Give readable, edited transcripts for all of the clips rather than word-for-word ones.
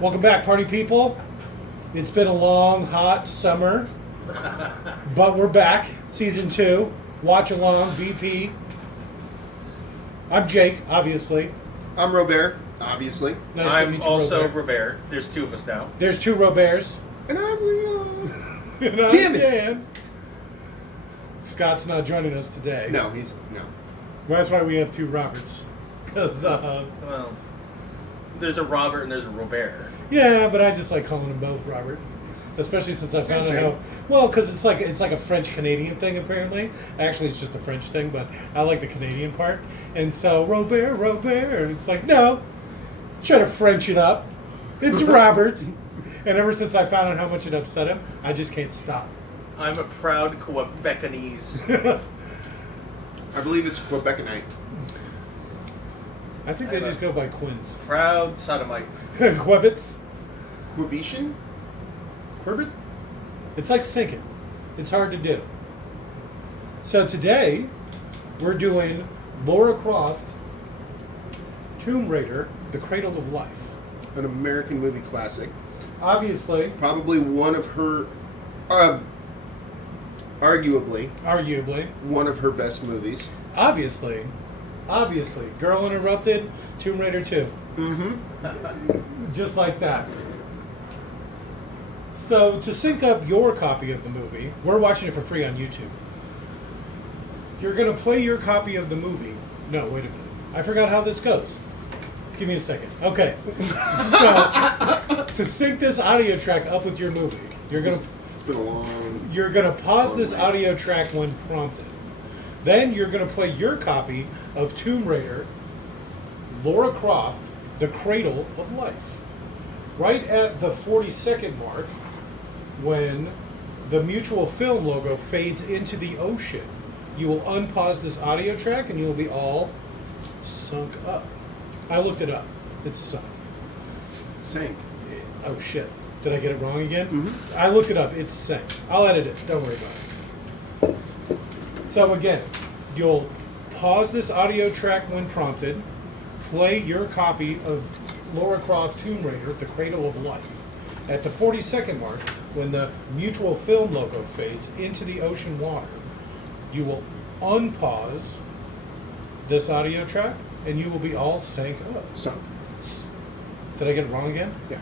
Welcome back, party people. It's been a long, hot summer, but we're back. Season 2. Watch along, BP. I'm Jake, obviously. I'm Robert, obviously. Nice to I'm meet you, also Robert. Robert. There's two of us now. There's 2 Roberts. And I'm Leon. And I'm Damn it. Dan. Scott's not joining us today. No. Well, that's why we have 2 Roberts. Because, Well, there's a Robert and there's a Robert. yeah, but I just like calling them both Robert. Especially since I found out Same. how... Well, because it's like a French-Canadian thing, apparently. Actually, it's just a French thing, but I like the Canadian part. And so, Robert, and it's like, no. Try to French it up. It's Robert. And ever since I found out how much it upset him, I just can't stop. I'm a proud Quebecanese. I believe it's Quebecanite. I think they just go by Quins. Proud sodomite. Quebits? Quebetian? Quirbit? It's like sinking. It's hard to do. So today, we're doing Laura Croft, Tomb Raider, The Cradle of Life. An American movie classic. Obviously, Probably one of her, arguably, one of her best movies. obviously, Girl Interrupted, Tomb Raider 2. Mm-hmm. Just like that. So, to sync up your copy of the movie, we're watching it for free on YouTube. You're going to play your copy of the movie. No, wait a minute. I forgot how this goes. Give me a second. Okay. So, to sync this audio track up with your movie, It's been a long... you're going to pause this audio track when prompted. Then you're going to play your copy of Tomb Raider, Laura Croft, The Cradle of Life. Right at the 40-second mark, when the Mutual Film logo fades into the ocean, you will unpause this audio track and you will be all sunk up. I looked it up. It's sunk. Sank. Oh shit. Did I get it wrong again? Mhm. I looked it up. It's sank. I'll edit it. Don't worry about it. So again, you'll pause this audio track when prompted, play your copy of Laura Croft Tomb Raider, The Cradle of Life. At the 40-second mark, when the Mutual Film logo fades into the ocean water, you will unpause this audio track and you will be all sank up. Sunk. Did I get it wrong again? Yeah.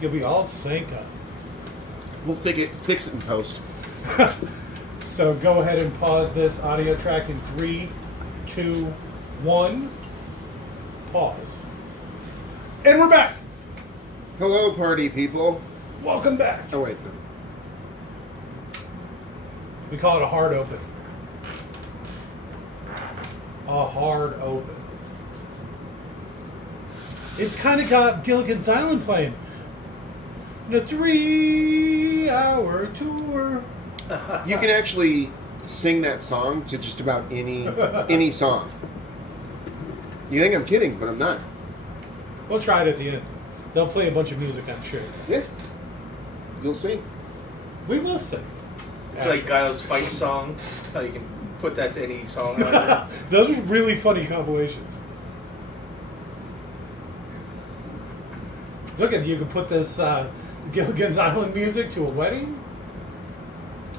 You'll be all sank up. We'll fix it in post. So go ahead and pause this audio track in 3, 2, 1. Pause. And we're back. Hello, party people. Welcome back. Oh, wait. No. We call it a hard open. A hard open. It's kind of got Gilligan's Island playing. The 3-hour tour. You can actually sing that song to just about any song. You think I'm kidding, but I'm not. We'll try it at the end. They'll play a bunch of music, I'm sure. Yeah. You'll see. We will sing. It's like Guile's fight song. How you can put that to any song. Those are really funny compilations. Look at you can put this Gilligan's Island music to a wedding.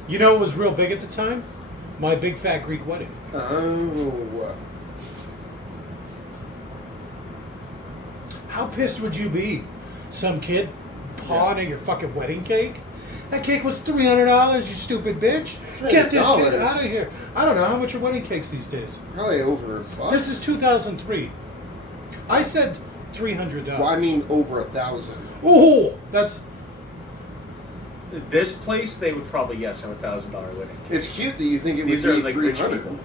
You know what was real big at the time? My Big Fat Greek Wedding. Oh. How pissed would you be? Some kid pawing at your fucking wedding cake? That cake was $300, you stupid bitch. Get this kid out of here. I don't know how much are wedding cakes these days. Probably over a $1,000. This is 2003. I said $300. Well, I mean over 1,000. Oh, that's... This place, they would probably have $1,000 wedding. It's cute that you think it These would are be like rich 300. people.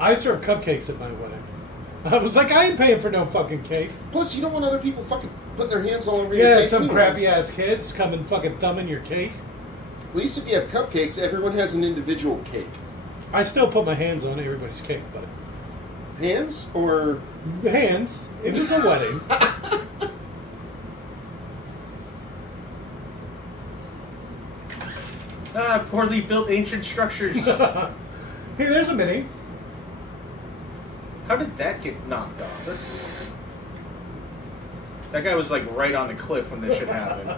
I served cupcakes at my wedding. I was like, I ain't paying for no fucking cake. Plus, you don't want other people fucking putting their hands all over your Yeah, cake. some anyways. crappy ass kids come and fucking thumbing your cake. At least if you have cupcakes, everyone has an individual cake. I still put my hands on everybody's cake, but Hands or hands. If it's a wedding. Poorly built ancient structures. Hey, there's a mini. How did that get knocked off? That's That guy was like right on the cliff when this shit happened.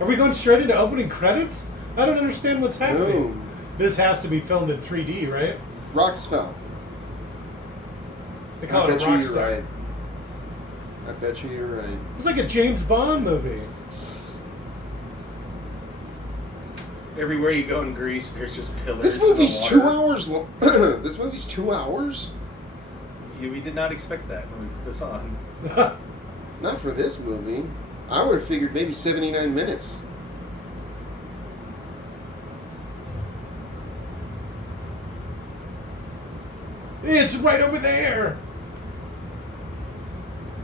Are we going straight into opening credits? I don't understand what's happening. Boom. This has to be filmed in 3D, right? Rocks fell. They call I it bet a you rock you're star. right. I bet you you're right. It's like a James Bond movie. Everywhere you go in Greece, there's just pillars. This in the movie's water. 2 hours long. This movie's 2 hours? Yeah, we did not expect that when we put this on. Not for this movie. I would have figured maybe 79 minutes. It's right over there.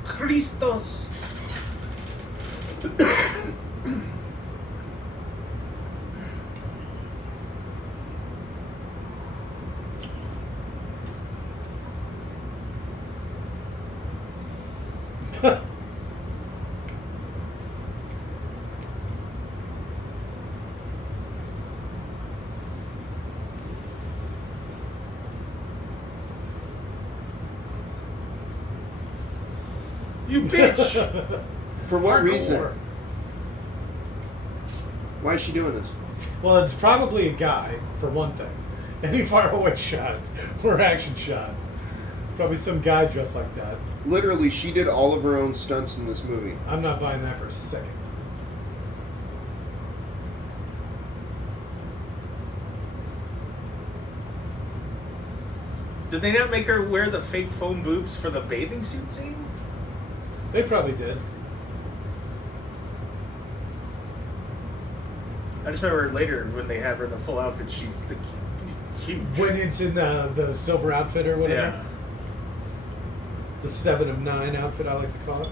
Christos. You bitch! For what Hardcore. reason? Why is she doing this? Well, it's probably a guy, for one thing. Any faraway shot or action shot. Probably some guy dressed like that. Literally, she did all of her own stunts in this movie. I'm not buying that for a second. Did they not make her wear the fake foam boobs for the bathing suit scene? They probably did. I just remember later when they have her in the full outfit, she's huge. When it's in the silver outfit or whatever. Yeah. The 7 of 9 outfit, I like to call it.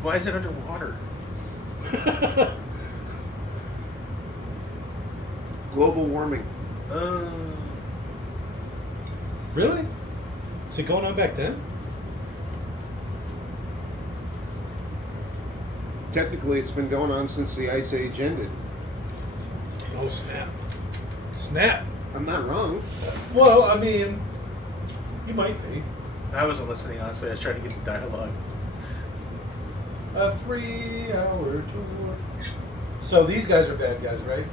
Why is it underwater? Global warming. Really? Is it going on back then? Technically, it's been going on since the Ice Age ended. Oh, snap. Snap. I'm not wrong. Well, I mean, you might be. I wasn't listening, honestly. I was trying to get the dialogue. A 3-hour tour. So these guys are bad guys, right?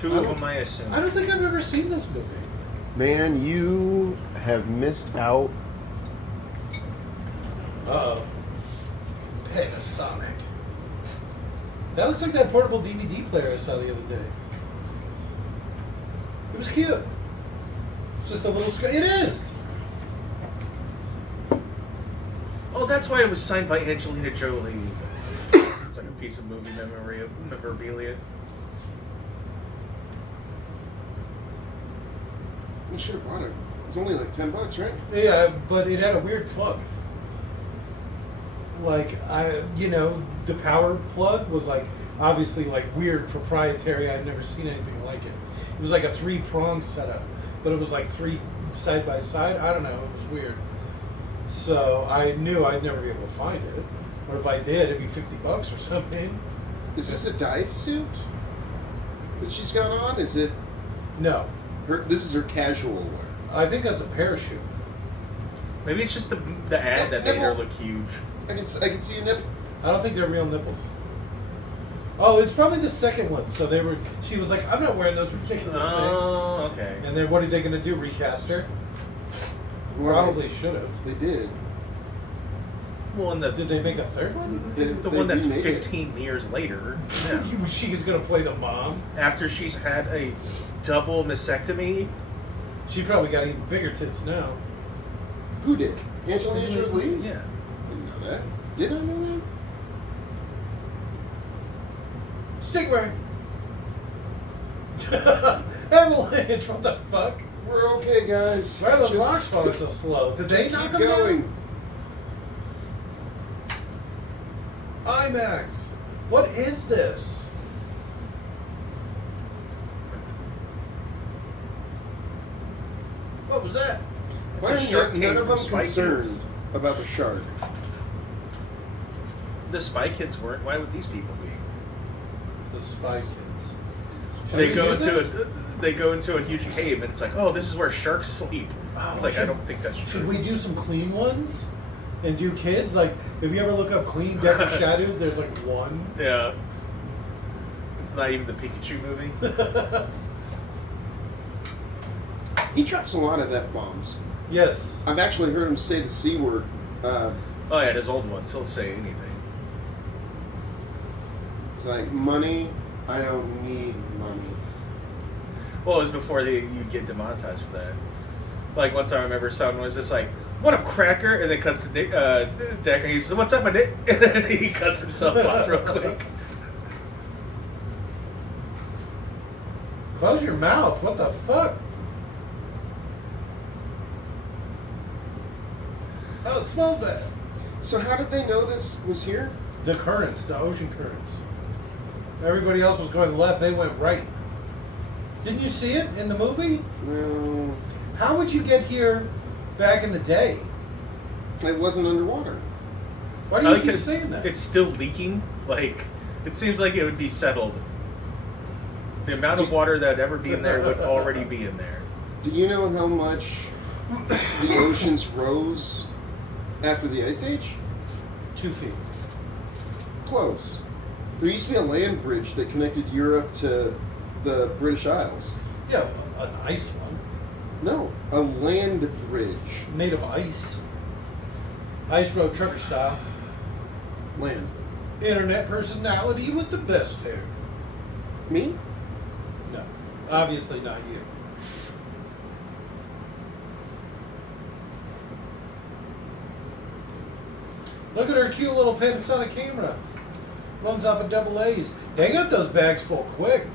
Two of them, I assume. I don't think I've ever seen this movie. Man, you have missed out. Uh-oh. Panasonic. That looks like that portable DVD player I saw the other day. It was cute. It's just a little screen. It is! Oh, that's why it was signed by Angelina Jolie. It's like a piece of movie memorabilia. You should have bought it. It was only like $10, right? Yeah, but it had a weird plug. Like, the power plug was like, obviously like weird, proprietary. I'd never seen anything like it. It was like a 3-prong setup, but it was like 3 side by side. I don't know. It was weird. So I knew I'd never be able to find it. Or if I did, it'd be $50 or something. Is this a dive suit that she's got on? Is it No. her? This is her casual wear. I think that's a parachute. Maybe it's just the ad that made her look huge. I can see a nipple. I don't think they're real nipples. Oh, it's probably the second one. So she was like, I'm not wearing those ridiculous Oh, okay. things. And then what are they going to do? Recast her? Well, Probably should have. They did. Well, and Did they make a third one? the They one that's remade it. 15 years later. Yeah. She's going to play the mom. After she's had a double mastectomy. She probably got even bigger tits now. Who did? Angelina Jolie? Yeah. I didn't know that. Did I know Stingray! Avalanche, what the fuck? that? We're okay, guys. Why are those Just- rocks falling so slow? Did they Just knock keep them going. down? IMAX. What is this? What was that? It's Why a are shark none came of from them Spy concerned Kids. about the shark? The Spy Kids weren't. Why would these people be? The Spy Kids. They Should go we do into that? they go into a huge cave and it's like, oh, this is where sharks sleep. It's like, I don't think that's true. Should we do some clean ones? And do kids? Like, if you ever look up clean Death of Shadows, there's like one. Yeah. It's not even the Pikachu movie. He drops a lot of F-bombs. Yes. I've actually heard him say the C word. Oh, yeah, his old ones. He'll say anything. It's like, money, I don't need money. Well, it was before you get demonetized for that. Like, one time I remember someone was just like, what up, cracker? And then cuts the deck and he says, what's up, my dick? And then he cuts himself off real quick. Close your mouth. What the fuck? Oh, it smells bad. So how did they know this was here? The currents, the ocean currents. Everybody else was going left. They went right. Didn't you see it in the movie? No. How would you get here back in the day? It wasn't underwater. Why do you keep saying that? It's still leaking. Like, it seems like it would be settled. The amount of water that would ever be in there would already be in there. Do you know how much the oceans rose after the Ice Age? 2 feet. Close. There used to be a land bridge that connected Europe to the British Isles. Yeah, an ice one. No, a land bridge. Made of ice. Ice road trucker style. Land. Internet personality with the best hair. Me? No, obviously not you. Look at her cute little Panasonic camera. Runs off of double A's. They got those bags full quick.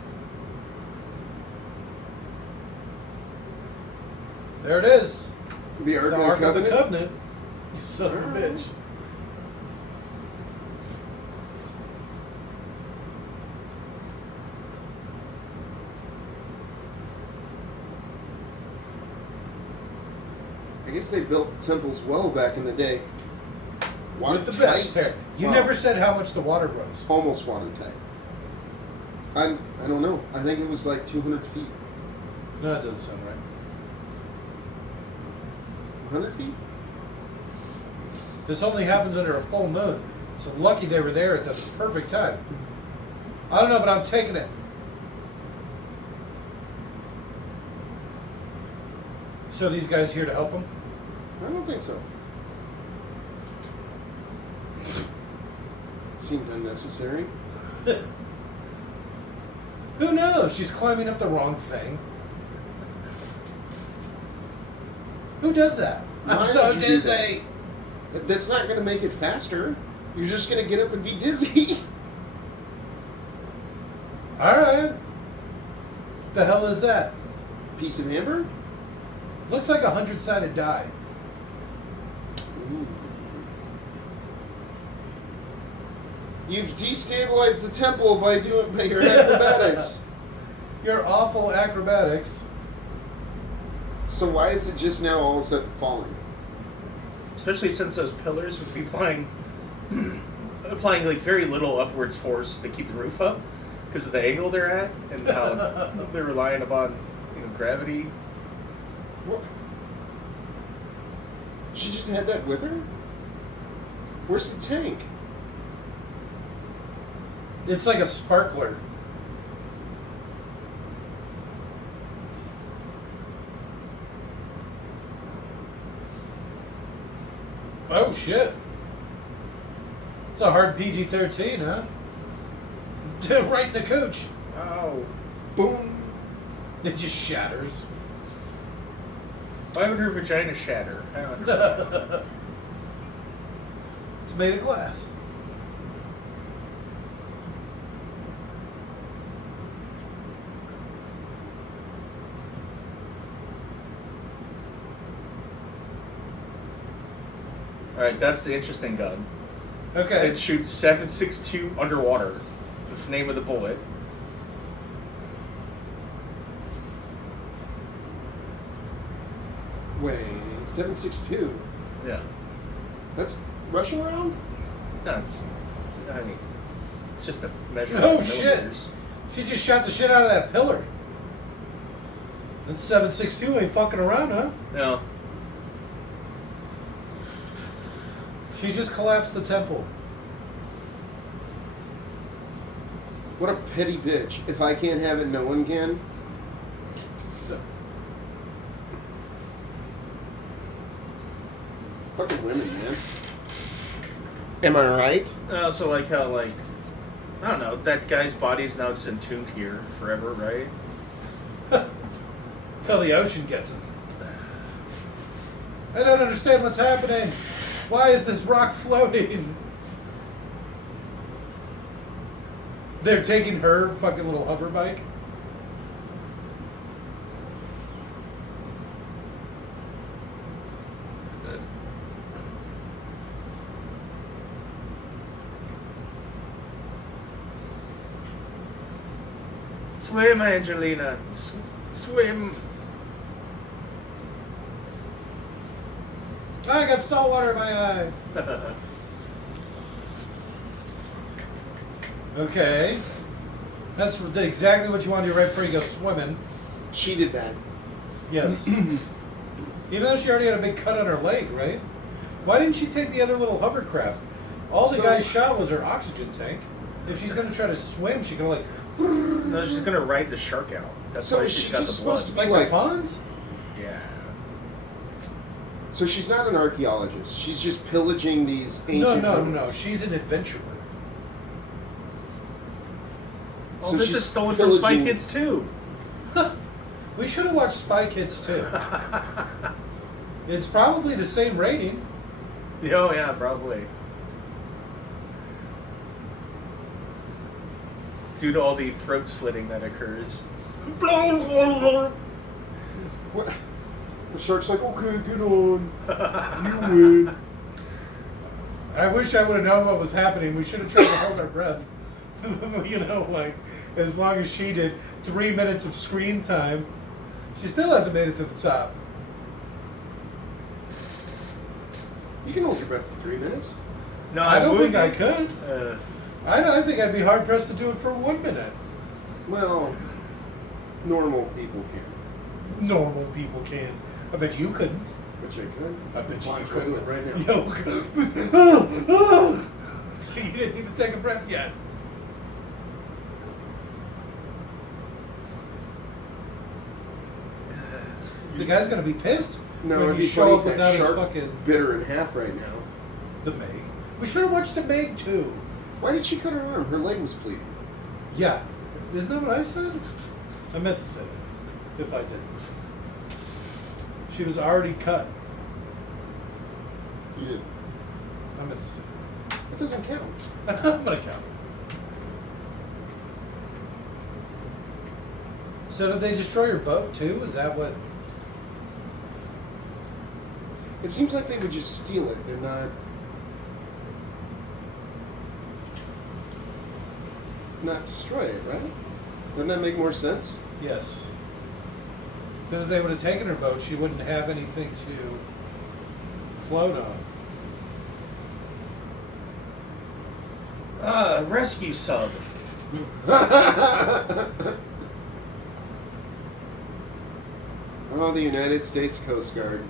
There it is. The Ark, The of, Ark the of the Covenant? Covenant. You son of a bitch. I guess they built temples well back in the day. With the best hair. You never said how much the water rose. Almost watertight. I don't know. I think it was like 200 feet. No, that doesn't sound right. 100 feet? This only happens under a full moon. So lucky they were there at the perfect time. I don't know, but I'm taking it. So these guys here to help them? I don't think so. Seemed unnecessary. Who knows? She's climbing up the wrong thing. Who does that? I'm Why so would you do dizzy. That's not going to make it faster. You're just going to get up and be dizzy. Alright. The hell is that? Piece of amber? Looks like a 100-sided die. Ooh. You've destabilized the temple by your acrobatics. Your awful acrobatics. So why is it just now all of a sudden falling? Especially since those pillars would be applying like very little upwards force to keep the roof up because of the angle they're at and how they're relying upon gravity. What? She just had that with her? Where's the tank? It's like a sparkler. Oh shit. It's a hard PG-13, huh? Right in the cooch. Oh. Boom. It just shatters. Why would her vagina shatter? I don't understand. It's made of glass. Alright, that's the interesting gun. Okay. It shoots 7.62 underwater. That's the name of the bullet. Wait, 7.62? Yeah. That's Russian round? No, it's just a measurement Oh of shit. millimeters. She just shot the shit out of that pillar. And 762 ain't fucking around, huh? No. She just collapsed the temple. What a petty bitch. If I can't have it, no one can. So, Fucking women, man. Am I right? So like how like I don't know, that guy's body's now just entombed here forever, right? till the ocean gets him. I don't understand what's happening. Why is this rock floating? They're taking her fucking little hover bike. Swim, Angelina. Swim. I got salt water in my eye. Okay. That's exactly what you want to do right before you go swimming. She did that. Yes. Even though she already had a big cut on her leg, right? Why didn't she take the other little hovercraft? All the guy shot was her oxygen tank. If she's going to try to swim, she can like... No, she's gonna ride the shark out. That's So why is she's she got just the blood. supposed to be Like the like... Fonz? Yeah. So she's not an archaeologist. She's just pillaging these ancient No. ruins. She's an adventurer. Oh, So this she's is stolen from Spy pillaging- Kids too. We should have watched Spy Kids too. It's probably the same rating. Oh yeah, probably. Due to all the throat slitting that occurs. What? The shark's like, okay, get on. You win. I wish I would have known what was happening. We should have tried to hold our breath. You know, like, as long as she did. 3 minutes of screen time. She still hasn't made it to the top. You can hold your breath for 3 minutes. No, I don't think I wouldn't. could. I think I'd be hard pressed to do it for 1 minute. Well, normal people can. Normal people can. I bet you couldn't. But you could. I bet you Watch, I'll couldn't. do it right now. Yo, so you didn't even take a breath yet. The guy's gonna be pissed No, when it'd you be show funny up if without that his shark fucking bit her in half right now. the Meg. We should have watched the Meg too. Why did she cut her arm? Her leg was bleeding. Yeah, isn't that what I said? I meant to say that. If I didn't, she was already cut. You did. I meant to say It doesn't count. that. I'm gonna count it. So did they destroy your boat too? Is that what? It seems like they would just steal it and not destroy it, right? Doesn't that make more sense? Yes. Because if they would have taken her boat, she wouldn't have anything to float on. Rescue sub. Oh, the United States Coast Guard.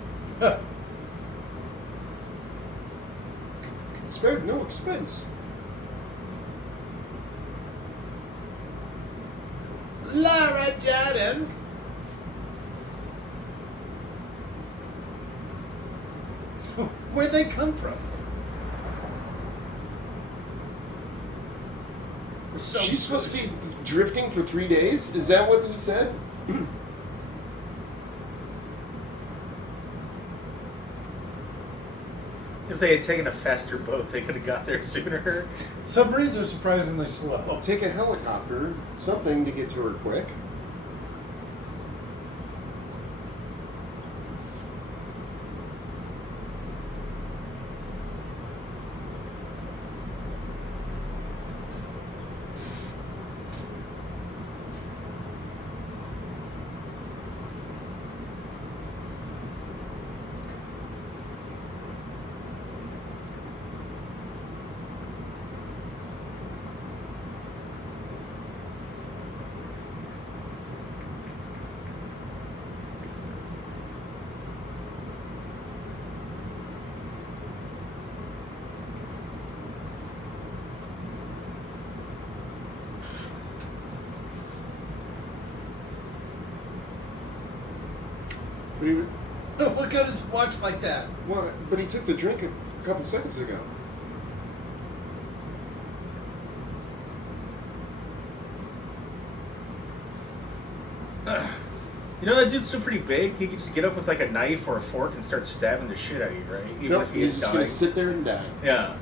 Spared no expense. Laura Jordan. Where'd they come from? So She's supposed to be drifting for 3 days? Is that what he said? If they had taken a faster boat, they could have got there sooner. Submarines are surprisingly slow. Take a helicopter, something to get to her quick. But he, What good is a watch like that? well, but he took the drink a couple seconds ago. You know that dude's still pretty big. He could just get up with like a knife or a fork and start stabbing the shit out of you, right? Even Nope, if he he's is just dying. gonna sit there and die. Yeah.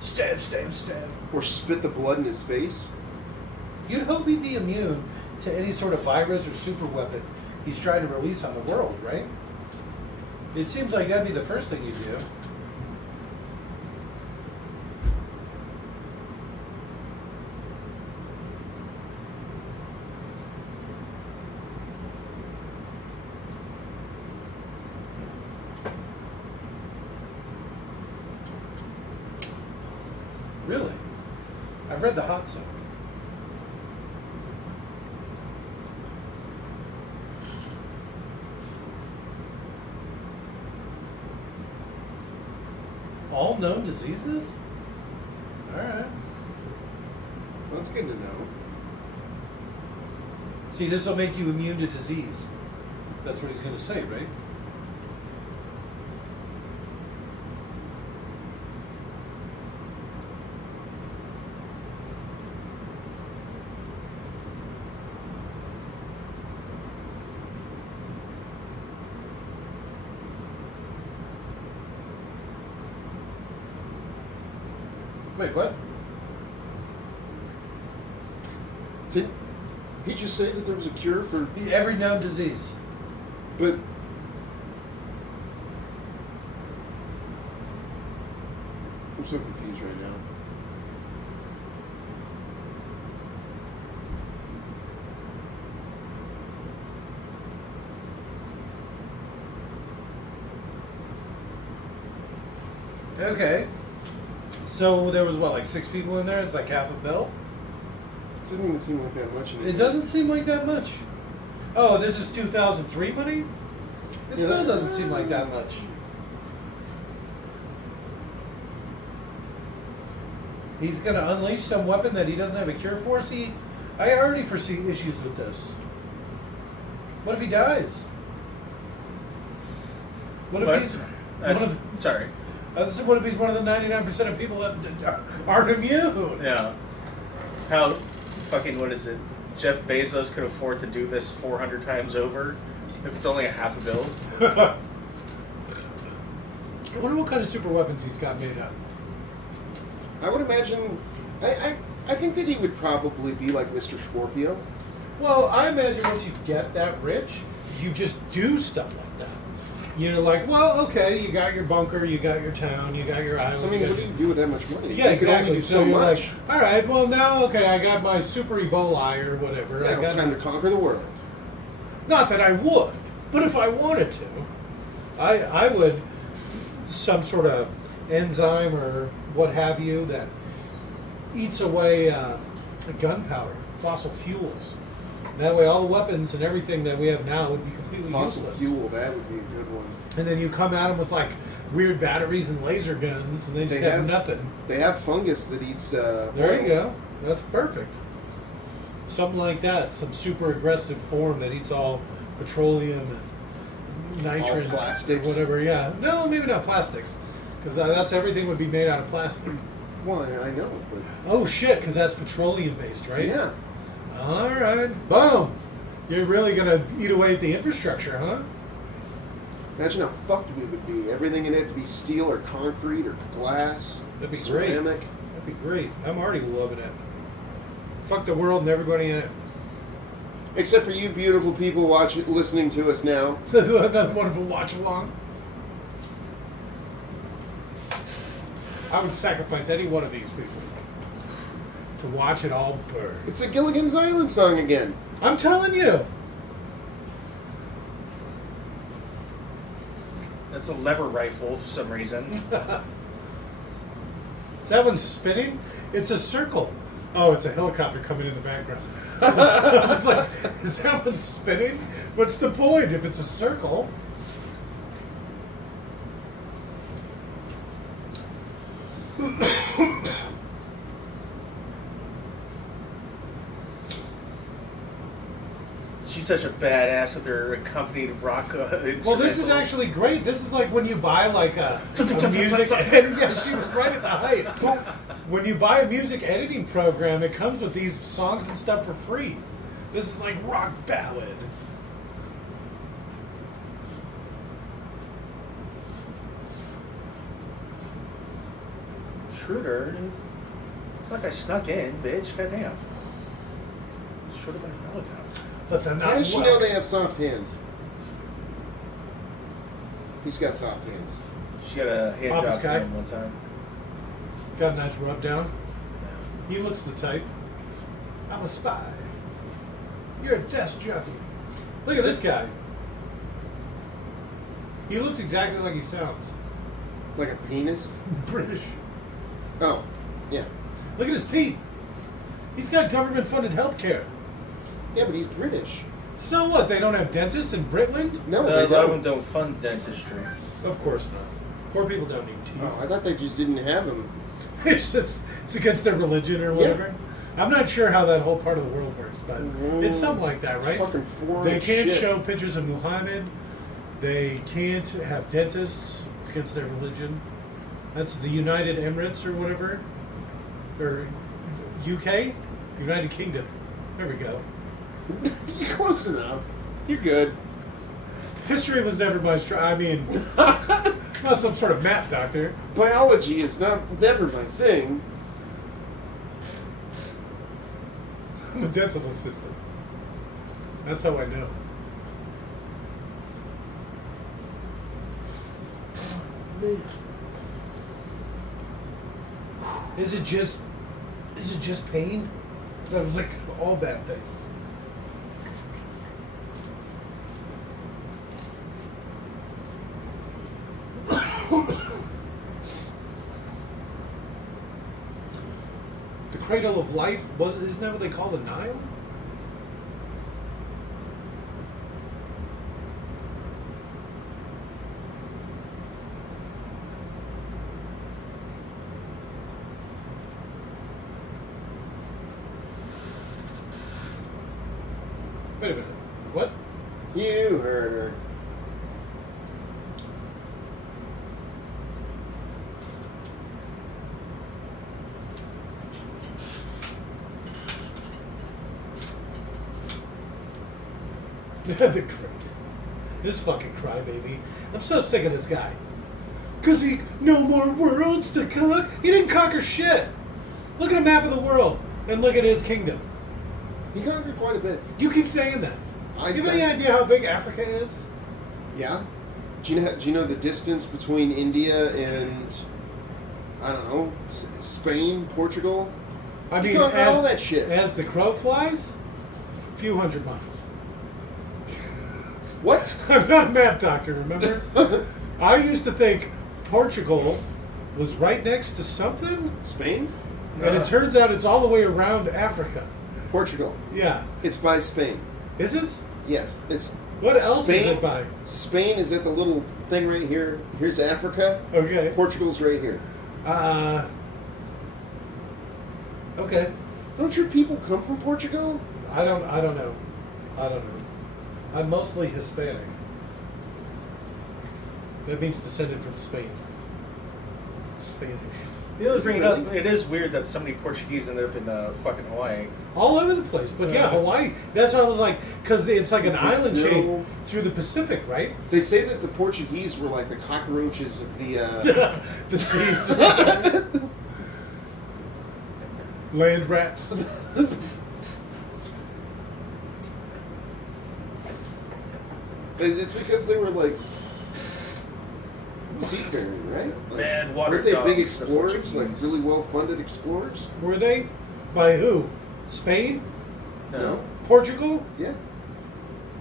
Stab, stab, stab. Or spit the blood in his face. You'd hope he'd be immune to any sort of virus or super weapon he's trying to release on the world, right? It seems like that'd be the first thing you'd do. Really? I've read the hot zone. All known diseases? Alright. That's good to know. See, this will make you immune to disease. That's what he's going to say, right? Wait, what? Did he just say that there was a cure for? Every known disease. But I'm so confused right now. Okay. So there was what, like 6 people in there? It's like half a bill? It doesn't even seem like that much. It doesn't seem like that much. Oh, this is 2003 money? It Yeah, still that- doesn't seem like that much. He's going to unleash some weapon that he doesn't have a cure for? See, I already foresee issues with this. What if he dies? What if What? he's... That's, One of, sorry. what if he's one of the 99% of people that aren't immune? Yeah. How fucking, what is it? Jeff Bezos could afford to do this 400 times over if it's only a half a bill. I wonder what kind of super weapons he's got made up. I would imagine. I think that he would probably be like Mr. Scorpio. Well, I imagine once you get that rich, you just do stuff like that. You're like, well, okay, you got your bunker, you got your town, you got your island. I mean, you what got- do you do with that much money? Yeah, You can only exactly. do So you're much. like, all right, well now, okay, I got my super Ebola or whatever. Yeah, I it's got time to conquer the world. Not that I would, but if I wanted to, I would some sort of enzyme or what have you that eats away gunpowder, fossil fuels. That way, all the weapons and everything that we have now would be completely Fossil useless. fuel, that would be a good one. And then you come at them with like weird batteries and laser guns, and they just have nothing. They have fungus that eats. There you go. That's perfect. Something like that. Some super aggressive form that eats all petroleum and nitrogen, All plastics. whatever. Yeah. No, maybe not plastics, because that's everything would be made out of plastic. Well, I know, but Oh shit, because that's petroleum based, right? yeah. All right. Boom. You're really gonna eat away at the infrastructure, huh? Imagine how fucked we would be. Everything in it to be steel or concrete or glass. That'd be great. ceramic. That'd be great. I'm already loving it. Fuck the world and everybody in it. Except for you beautiful people listening to us now. Another wonderful watch along. I would sacrifice any one of these people to watch it all burn. It's the Gilligan's Island song again. I'm telling you. That's a lever rifle for some reason. Is that one spinning? It's a circle. Oh, it's a helicopter coming in the background. I was like, is that one spinning? What's the point if it's a circle? she's such a badass with her accompanied rock. Well, this is actually great. This is like when you buy like a music. Yeah, she was right at the height. When you buy a music editing program, it comes with these songs and stuff for free. This is like rock ballad. Schroeder. It's like I snuck in, bitch. Goddamn. Should have been a helicopter. But they're not. How does she know they have soft hands? He's got soft hands. She got a hand Office job for guy? him one time. Got a nice rub down. He looks the type. I'm a spy. You're a desk jockey. Look at this guy. He looks exactly like he sounds. Like a penis? British. Oh, yeah. Look at his teeth. He's got government-funded health care. Yeah, but he's British. So what? They don't have dentists in Britland? No, A they lot of them don't. don't fund dentistry. Of course not. Poor people don't need teeth. Oh, I thought they just didn't have them. It's against their religion or whatever. I'm not sure how that whole part of the world works, but it's something like that, right? Fucking foreign They can't shit. show pictures of Muhammad. They can't have dentists. It's against their religion. That's the United Emirates or whatever. Or UK? United Kingdom. There we go. You're close enough. You're good. History was never my strong. I mean, I'm not some sort of map doctor. Biology is never my thing. I'm a dental assistant. That's how I know. Is it just pain? That was like all bad things. The cradle of life isn't that what they call the Nile? Wait a minute. What? You heard her. The great. This fucking crybaby. I'm so sick of this guy. Cause he no more worlds to conquer. He didn't conquer shit. Look at a map of the world and look at his kingdom. He conquered quite a bit. You keep saying that. You have any idea how big Africa is? Yeah. Do you know the distance between India and I don't know Spain, Portugal? I You mean, conquered all that shit. as the crow flies, a few hundred miles. What? I'm not a map doctor, remember? I used to think Portugal was right next to something, Spain? and it turns out it's all the way around Africa. Portugal. Yeah. It's by Spain. Is it? Yes. It's What else Spain, is it by? Spain is at the little thing right here. Here's Africa. Okay. Portugal's right here. Okay. Don't your people come from Portugal? I don't know. I'm mostly Hispanic. That means descended from Spain. Spanish. The other bring it Really? up, it is weird that so many Portuguese ended up in fucking Hawaii. All over the place. But yeah, Hawaii. That's what I was like, because it's like an island Brazil. chain through the Pacific, right? They say that the Portuguese were like the cockroaches of the. The seas. Land rats. It's because they were like seafaring, right? Like, Mad water weren't they dogs, big the explorers, like Portuguese. really well-funded explorers? Were they? By who? Spain? No. Portugal? Yeah.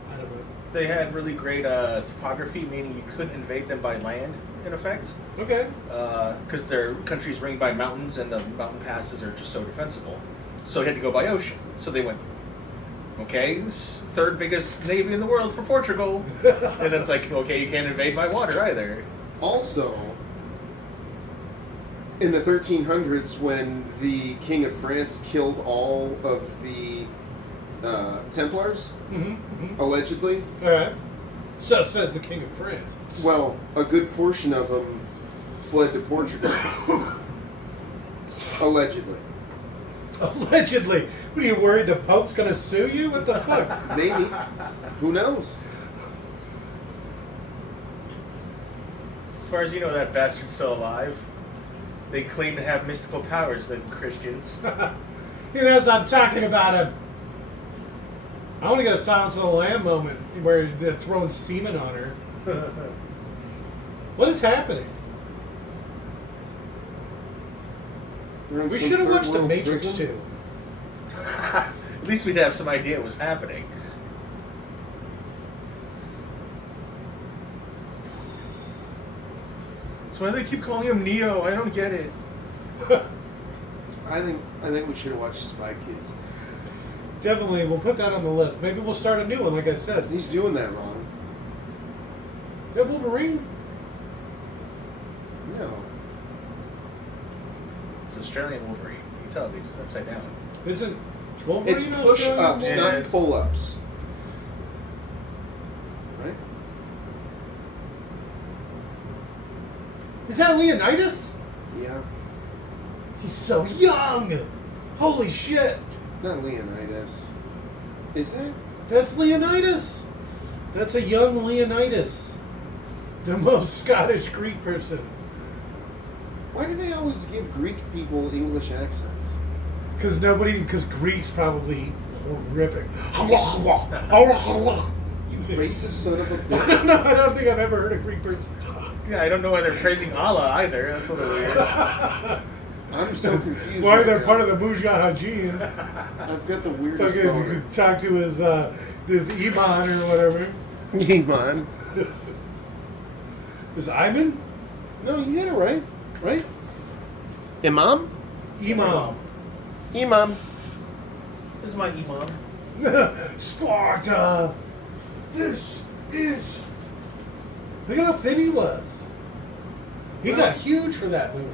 I don't know. They had really great topography, meaning you couldn't invade them by land, in effect. Okay. Because their country's ringed by mountains, and the mountain passes are just so defensible. So you had to go by ocean. So they went, okay, this third biggest navy in the world for Portugal. And it's like, okay, you can't invade by water either. Also, in the 1300s, when the King of France killed all of the Templars, Mm-hmm. allegedly. All right. So says the King of France. Well, a good portion of them fled to Portugal. Allegedly. Allegedly. What are you worried the Pope's going to sue you? What the fuck? Maybe. Who knows? As far as you know, that bastard's still alive. They claim to have mystical powers, the Christians. He knows I'm talking about him. I want to get a Silence of the Lamb moment where they're throwing semen on her. What is happening? They're in We some should have third watched The world Matrix prison. too. At least we'd have some idea what was happening. So why do they keep calling him Neo? I don't get it. I think we should have watched Spy Kids. Definitely, we'll put that on the list. Maybe we'll start a new one, like I said. He's doing that wrong. Is that Wolverine? No. It's Australian Wolverine. You can tell he's upside down. Isn't Wolverine It's Australian? push-ups, It not is. pull-ups. Right? Is that Leonidas? Yeah. He's so young! Holy shit! Not Leonidas. Is that? That's Leonidas! That's a young Leonidas. The most Scottish Greek person. Why do they always give Greek people English accents? Because Greek's probably horrific. You racist son of a I bitch. don't know. I don't think I've ever heard a Greek person. Yeah, I don't know why they're praising Allah either. That's a little weird. I'm so confused. Why right they're now. part of the Mujahideen. I've got the weirdest Fucking boner. talk to his Iman or whatever. Iman. Is Iman? No, you get it right. Right? Imam? Imam. Imam. This is my imam. Sparta. This is. Look at how thin he was. He got huge for that movie.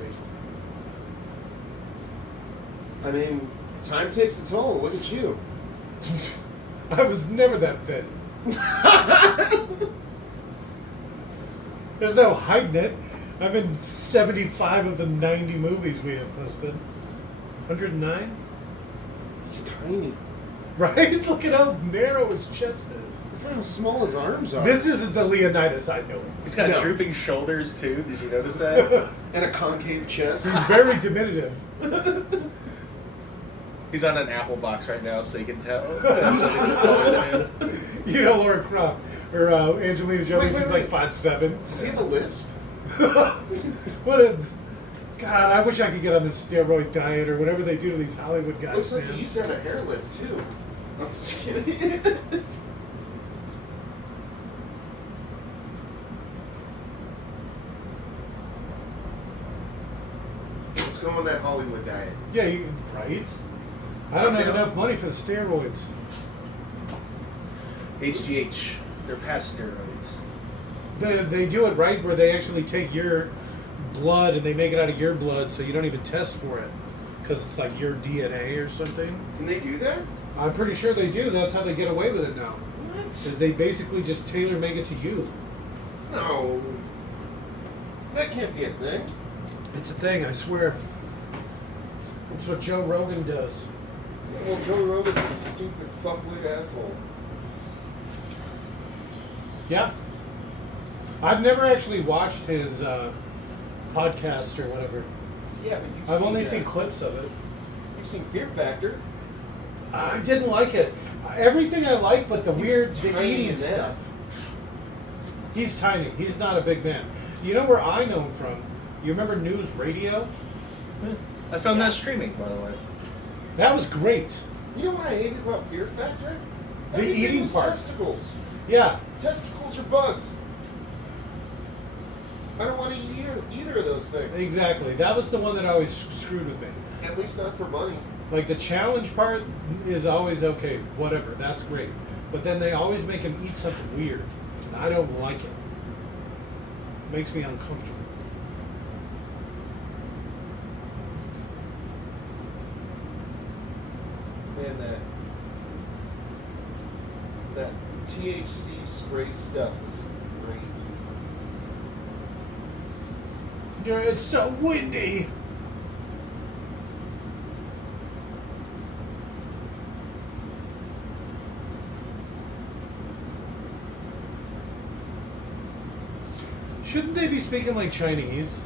I mean, time takes its toll. Look at you. I was never that thin. There's no hiding it. I'm in 75 of the 90 movies we have posted. 109? He's tiny. Right? Look at how narrow his chest is. Look at how small his arms are. This isn't the Leonidas I know. He's got No. drooping shoulders too. Did you notice that? And a concave chest. He's very diminutive. He's on an apple box right now, so you can tell. He's taller than him. You know Laura Croft, or Angelina Jolie, Wait, she's wait. like 5'7". Does he have a lisp? What a... God, I wish I could get on this steroid diet or whatever they do to these Hollywood guys, Looks like man. he used to have a hair lip, too. I'm just kidding. Let's go on that Hollywood diet. Yeah, right? I don't have Yeah. enough money for the steroids. HGH. They're past steroids. They do it right where they actually take your blood and they make it out of your blood so you don't even test for it because it's like your DNA or something. Can they do that? I'm pretty sure they do. That's how they get away with it now. What? Is they basically just tailor make it to you. No. That can't be a thing. It's a thing, I swear. That's what Joe Rogan does. Well, Joe Rogan's a stupid fuckwit asshole. Yeah. I've never actually watched his podcast or whatever. Yeah, but you've I've seen only that. seen clips of it. You've seen Fear Factor. I didn't like it. Everything I like, but the He's weird, the tiny eating in that. stuff. He's tiny. He's not a big man. You know where I know him from? You remember News Radio? I found that streaming, by the way. That was great. You know what I hated about Fear Factor? The Everything eating was part. Testicles. Yeah. Testicles are bugs. I don't want to eat either of those things. Exactly. That was the one that always screwed with me. At least not for money. Like the challenge part is always okay, whatever, that's great. But then they always make him eat something weird. And I don't like it. It makes me uncomfortable. Man, THC spray stuff is great. You know, it's so windy. Shouldn't they be speaking like Chinese?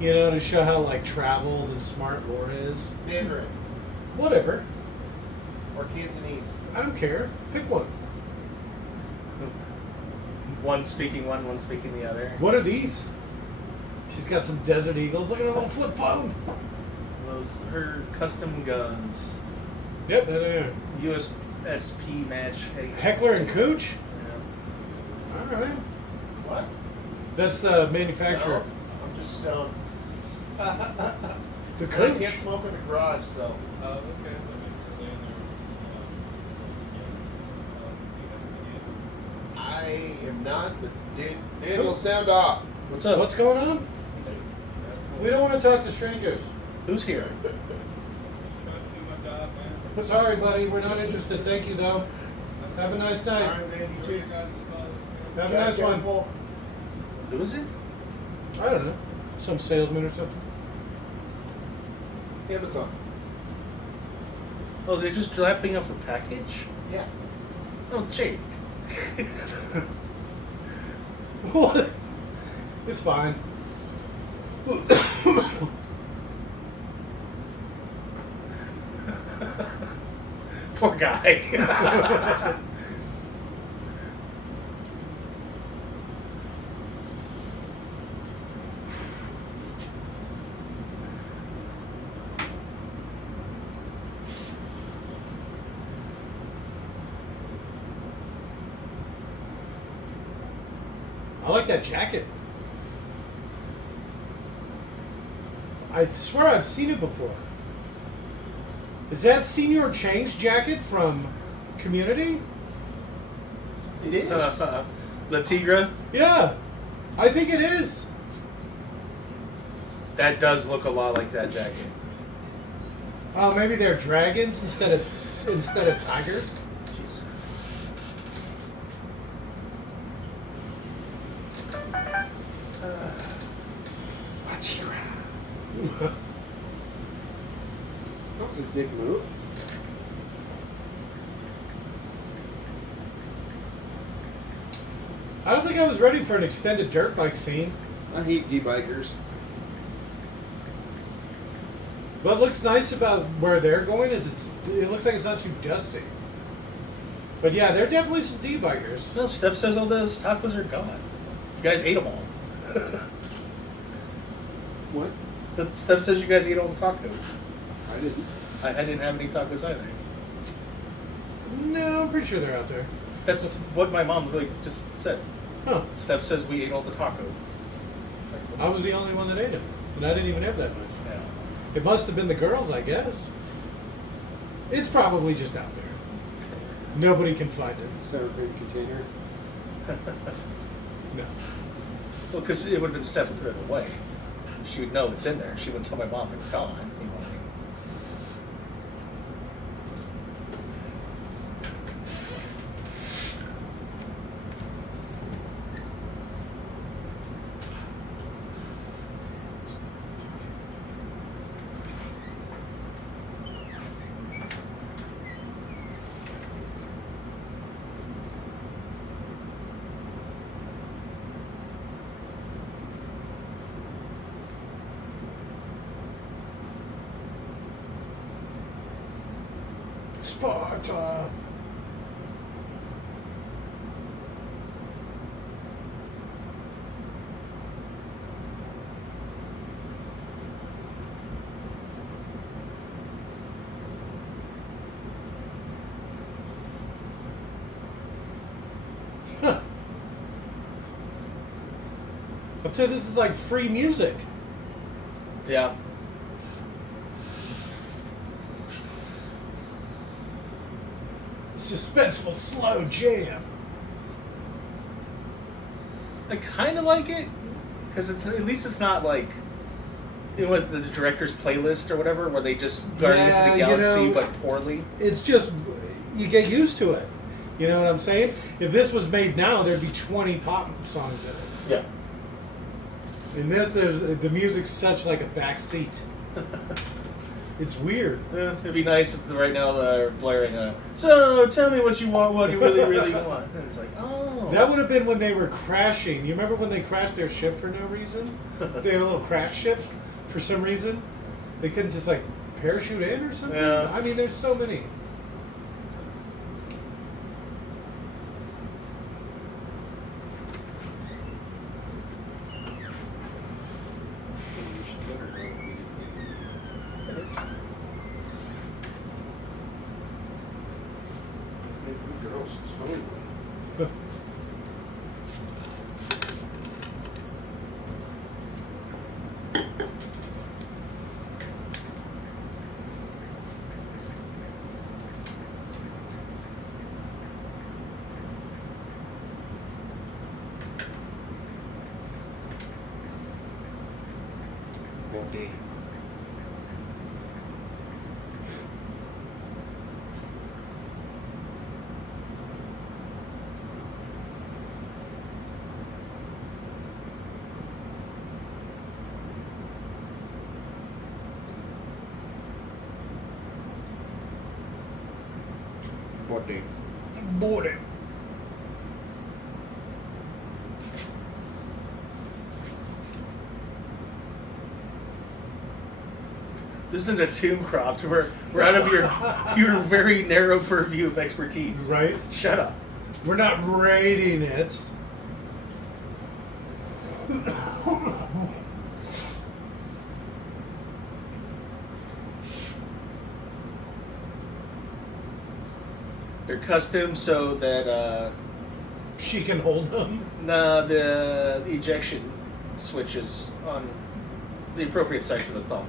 You know, to show how like traveled and smart Laura is. Mandarin Whatever. or Cantonese. I don't care. Pick one. One speaking one speaking the other. What are these? She's got some Desert Eagles. Look at her little flip phone. Those her custom guns. Yep, there they are. USP match. Heckler and Cooch? Yeah. All right. What? That's the manufacturer. No, I'm just stoned. The I Cooch. can't smoke in the garage, so. Okay. I am not, but Daniel, sound off. What's up? What's going on? We don't want to talk to strangers. Who's here? Just trying to do my job, man. Sorry, buddy. We're not interested. Thank you, though. Have a nice night. All right, man, you Enjoy too. your guys' buzz. Have a nice one. Careful. Who is it? I don't know. Some salesman or something. Amazon. Oh, they're just dropping off a package? Yeah. Oh, Jake. What? It's fine. Poor guy. I like that jacket. I swear I've seen it before. Is that Senior Chang's jacket from Community? It is. La Tigra? Yeah, I think it is. That does look a lot like that jacket. Oh, maybe they're dragons instead of tigers. Jeez. That was a dick move. I don't think I was ready for an extended dirt bike scene. I hate D-bikers. What looks nice about where they're going is it looks like it's not too dusty. But yeah, there are definitely some D-bikers. No, Steph says all those tacos are gone. You guys ate them all. What? Steph says you guys ate all the tacos. I didn't. I didn't have any tacos either. No, I'm pretty sure they're out there. That's what my mom really just said. Huh. Steph says we ate all the taco. It's like, I was the only one that ate them. And I didn't even have that much. yeah. It must have been the girls, I guess. It's probably just out there. Nobody can find it. Sour cream container. No. Well, because it would have been Steph who put it away. She would know it's in there. She wouldn't tell my mom it's gone. You know what I mean? Sparta. Huh. Up to this is like free music. Yeah. Suspenseful slow jam. I kind of like it because it's at least it's not like you know what the director's playlist or whatever where they just Guardians of the Yeah, you Galaxy know, but poorly. It's just you get used to it. You know what I'm saying? If this was made now, there'd be 20 pop songs in it. Yeah. In this, the music's such like a back seat. It's weird. Yeah, it'd be nice if right now they're blaring so tell me what you want, what you really, really want. And it's like, oh. That would have been when they were crashing. You remember when they crashed their ship for no reason? They had a little crash ship for some reason. They couldn't just like parachute in or something? Yeah. I mean, there's so many. Girls, it's hungry. Okay. Body. Bought This isn't a Tombcroft. We're out of your very narrow purview of expertise. Right? Shut up. We're not rating it. They're custom so that She can hold them. the ejection switch is on the appropriate side for the thumb.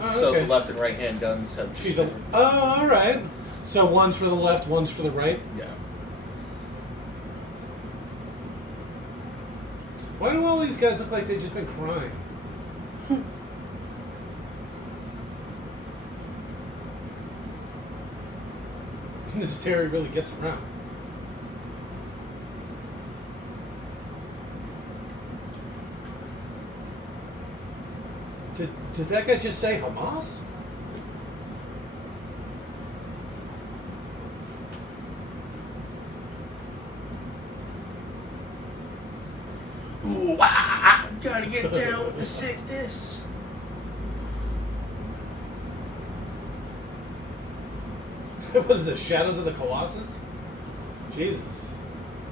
Oh, So okay. the left and right hand guns have just She's a, different. oh, all right. So one's for the left, one's for the right. Yeah. Why do all these guys look like they've just been crying? This Terry really gets around. Did that guy just say Hamas? Ooh, gotta get down with the sickness. What is this? Shadows of the Colossus? Jesus.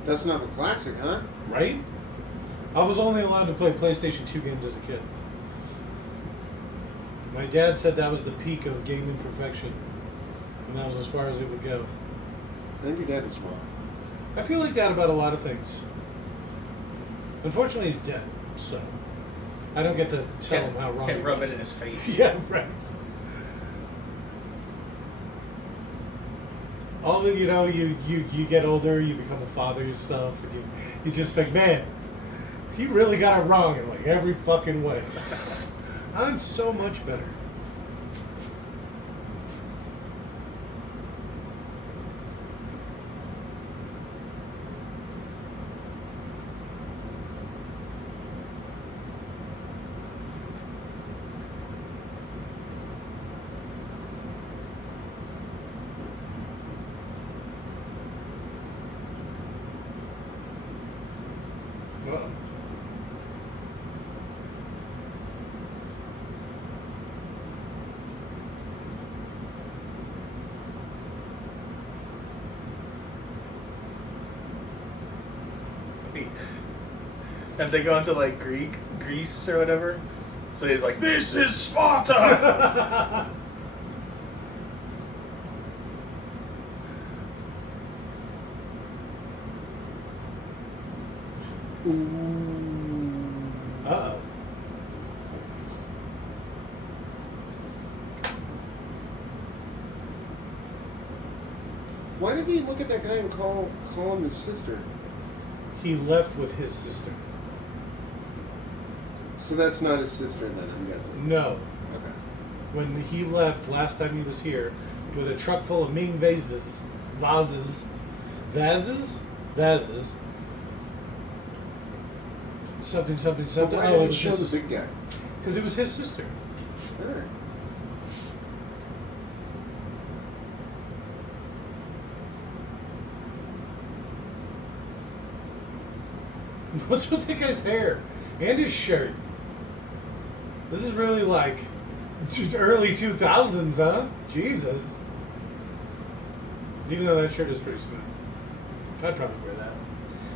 That's not a classic, huh? Right? I was only allowed to play PlayStation 2 games as a kid. My dad said that was the peak of gaming perfection. And that was as far as it would go. I think your dad was wrong. I feel like that about a lot of things. Unfortunately, he's dead, so I don't get to tell him how wrong Can't he rub was. it in his face. Yeah, right. All the, you get older, you become a father and stuff, and you just think, man, he really got it wrong in like every fucking way. I'm so much better. Well, And they go into like Greece or whatever. So he's like, "This is Sparta." uh-oh. Why did he look at that guy and call him his sister? He left with his sister. So that's not his sister then, I'm guessing. No. Okay. When he left last time he was here with a truck full of Ming vases, Vases? Something. But why Oh, didn't it it was show the his, big guy? because it was his sister. Alright. What's with that guy's hair and his shirt? This is really like early 2000s, huh? Jesus. Even though that shirt is pretty smooth. I'd probably wear that.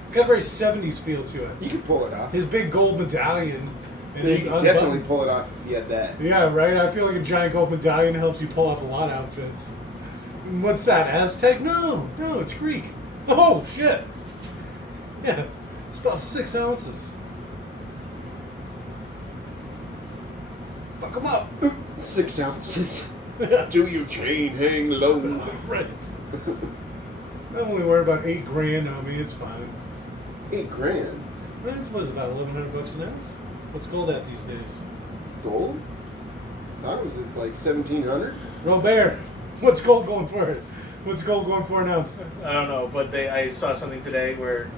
It's got a very 70s feel to it. You could pull it off. His big gold medallion. And You it could unbuttoned. definitely pull it off if you had that. Yeah, right? I feel like a giant gold medallion helps you pull off a lot of outfits. What's that, Aztec? No, it's Greek. Oh, shit. Yeah, it's about 6 ounces. Fuck him up. 6 ounces. Yeah. Do your chain hang low? Right. I only worry about $8,000 on me. It's fine. $8,000. Rent's was about $1,100 an ounce. What's gold at these days? Gold? Thought it was at like 1,700. Robert, what's gold going for? What's gold going for an ounce? I don't know, but I saw something today where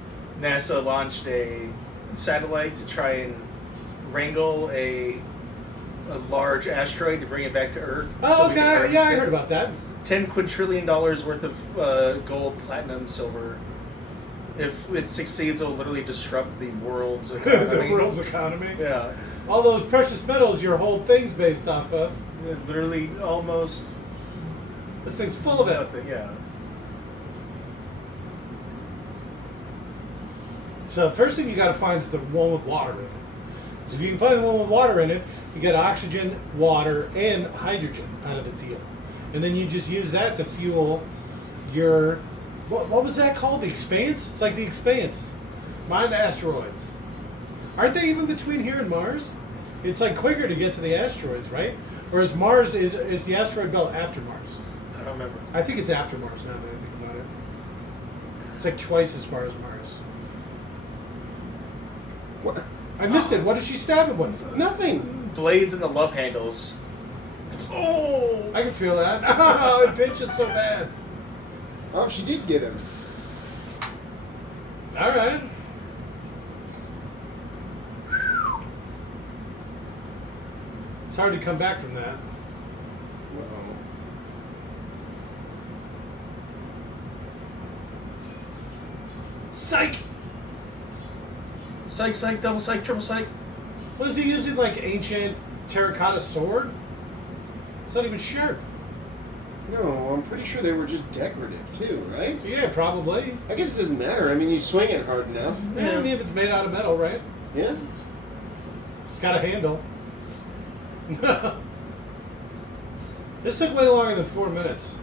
NASA launched a satellite to try and wrangle a large asteroid to bring it back to Earth. Oh, we can okay. harvest Yeah, I it. heard about that. $10 quadrillion worth of gold, platinum, silver. If it succeeds, it'll literally disrupt the world's economy. The world's economy. Yeah. All those precious metals your whole thing's based off of. Literally almost This thing's full of it. nothing. Yeah. So the first thing you got to find is the one with water in it. So if you can find the one with water in it, you get oxygen, water, and hydrogen out of the deal. And then you just use that to fuel your... What was that called? The Expanse? It's like the Expanse. Mine asteroids. Aren't they even between here and Mars? It's like quicker to get to the asteroids, right? Or is Mars, is the asteroid belt after Mars? I don't remember. I think it's after Mars now that I think about it. It's like twice as far as Mars. What? I missed it. What did she stab him with? Nothing. Blades and the love handles. Oh! I can feel that. Oh, it pinches so bad. Oh, she did get him. All right. It's hard to come back from that. Well, Psych! Psych, psych, double psych, triple psych. Was he using like ancient terracotta sword? It's not even sharp. no, I'm pretty sure they were just decorative too, right? Yeah, probably. I guess it doesn't matter. I mean, you swing it hard enough. Yeah, I mean, if it's made out of metal, right? Yeah. It's got a handle. This took way longer than 4 minutes.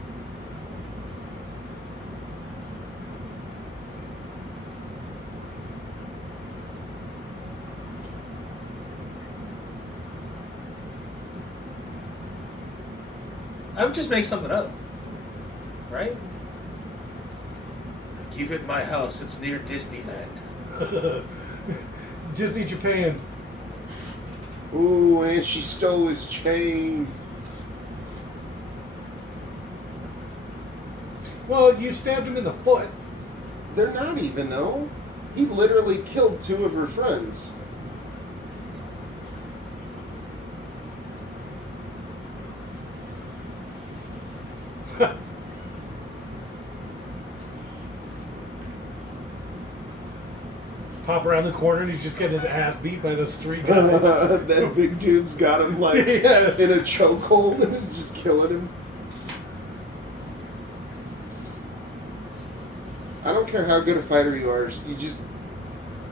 I would just make something up. Right? Keep it in my house. It's near Disneyland. Disney Japan. Ooh, and she stole his chain. Well, you stabbed him in the foot. They're not even, though. He literally killed 2 of her friends. Pop around the corner and he's just getting his ass beat by those 3 guys. That big dude's got him, like, Yeah. in a chokehold and is just killing him. I don't care how good a fighter you are,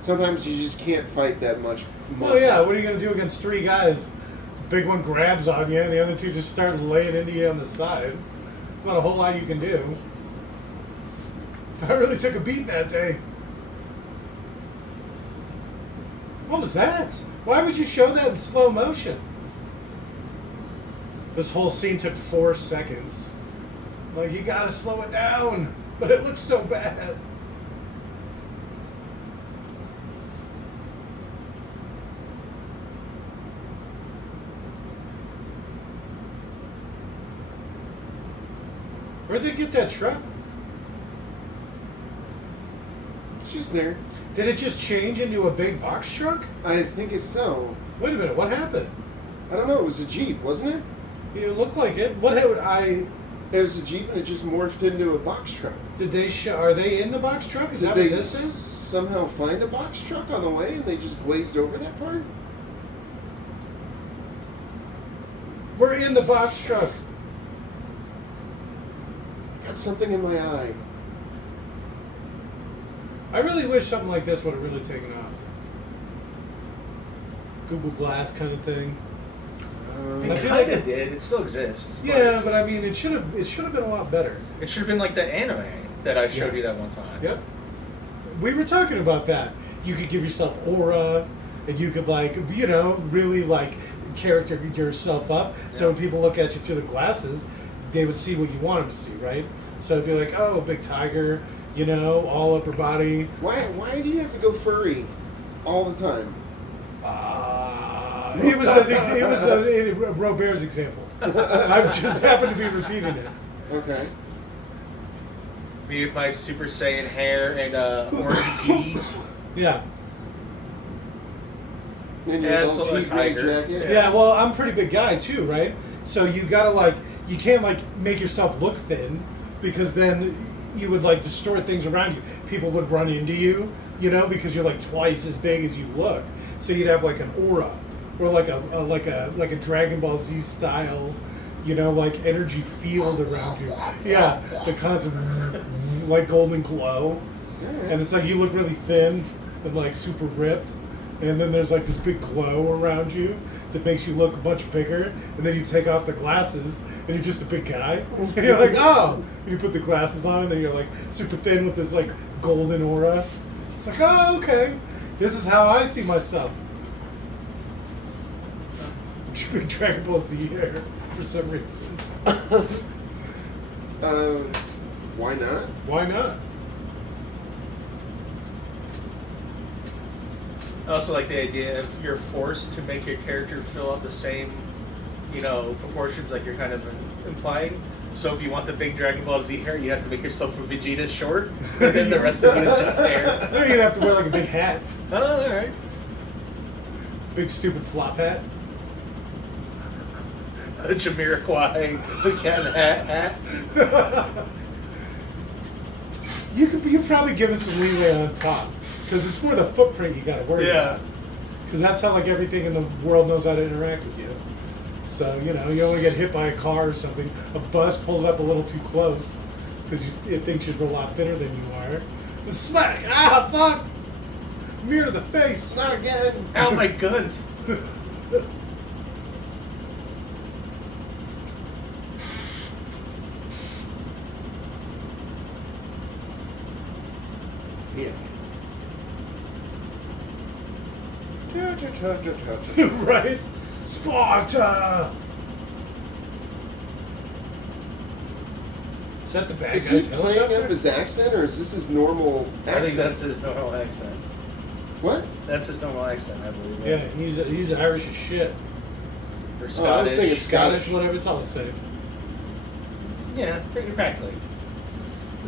sometimes you just can't fight that much muscle. Well, yeah, what are you going to do against 3 guys? Big one grabs on you and the other 2 just start laying into you on the side. There's not a whole lot you can do. I really took a beat that day. What was that? Why would you show that in slow motion? This whole scene took 4 seconds. Like, you gotta slow it down. But it looks so bad. Where'd they get that truck? just there. Did it just change into a big box truck? I think it's so. Wait a minute, what happened? I don't know. It was a Jeep, wasn't it? It looked like it. What would I? It was a Jeep, and it just morphed into a box truck. Did they show? Are they in the box truck? Is Did that they what this is? somehow find a box truck on the way, and they just glazed over that part? We're in the box truck. Got something in my eye. I really wish something like this would have really taken off. Google Glass kind of thing. It I feel kind like of did. It still exists. Yeah, but I mean, it should have been a lot better. it should have been like the anime that I showed Yeah. you that one time. Yep. We were talking about that. You could give yourself aura, and you could really character yourself up. So when people look at you through the glasses, they would see what you want them to see, right? So it'd be like, oh, big tiger, all upper body. Why do you have to go furry all the time? It was a Robert's example. I just happened to be repeating it. Okay. Me with my Super Saiyan hair and orange key. Yeah. And your Yeah, LT so a gray tiger. jacket. Yeah, well, I'm a pretty big guy too, right? So you gotta you can't make yourself look thin, because then you would distort things around you. People would run into you, because you're twice as big as you look. So you'd have an aura, or like a Dragon Ball Z style, energy field around you. Yeah, the constant golden glow, Alright. and it's you look really thin and super ripped. And then there's this big glow around you that makes you look much bigger. And then you take off the glasses and you're just a big guy. And you're like, oh! And you put the glasses on and then you're super thin with this golden aura. It's oh, okay. This is how I see myself. Big Dragon Ball Z hair for some reason. Why not? Why not? I also like the idea of you're forced to make your character fill out the same, proportions like you're kind of implying. So if you want the big Dragon Ball Z hair, you have to make yourself a Vegeta short, and then the rest of it is just hair. You're gonna have to wear a big hat. Oh, all right. Big stupid flop hat. A Jamiroquai, the cat hat. You're probably giving some leeway on top, because it's more the footprint you got to worry about. Because that's how everything in the world knows how to interact with you. So you only get hit by a car or something. A bus pulls up a little too close because it thinks you're a lot thinner than you are. And smack! Ah, fuck! Mirror to the face! Not again! Ow, my gun. Yeah. Right? Sparta! Is that the bad Is guy's he playing helicopter? up his accent, or is this his normal accent? I think that's his normal accent. What? That's his normal accent, I believe. Yeah, he's Irish as shit. Or Oh, I was Scottish. thinking Scottish, whatever, it's all the same. Yeah, pretty practically.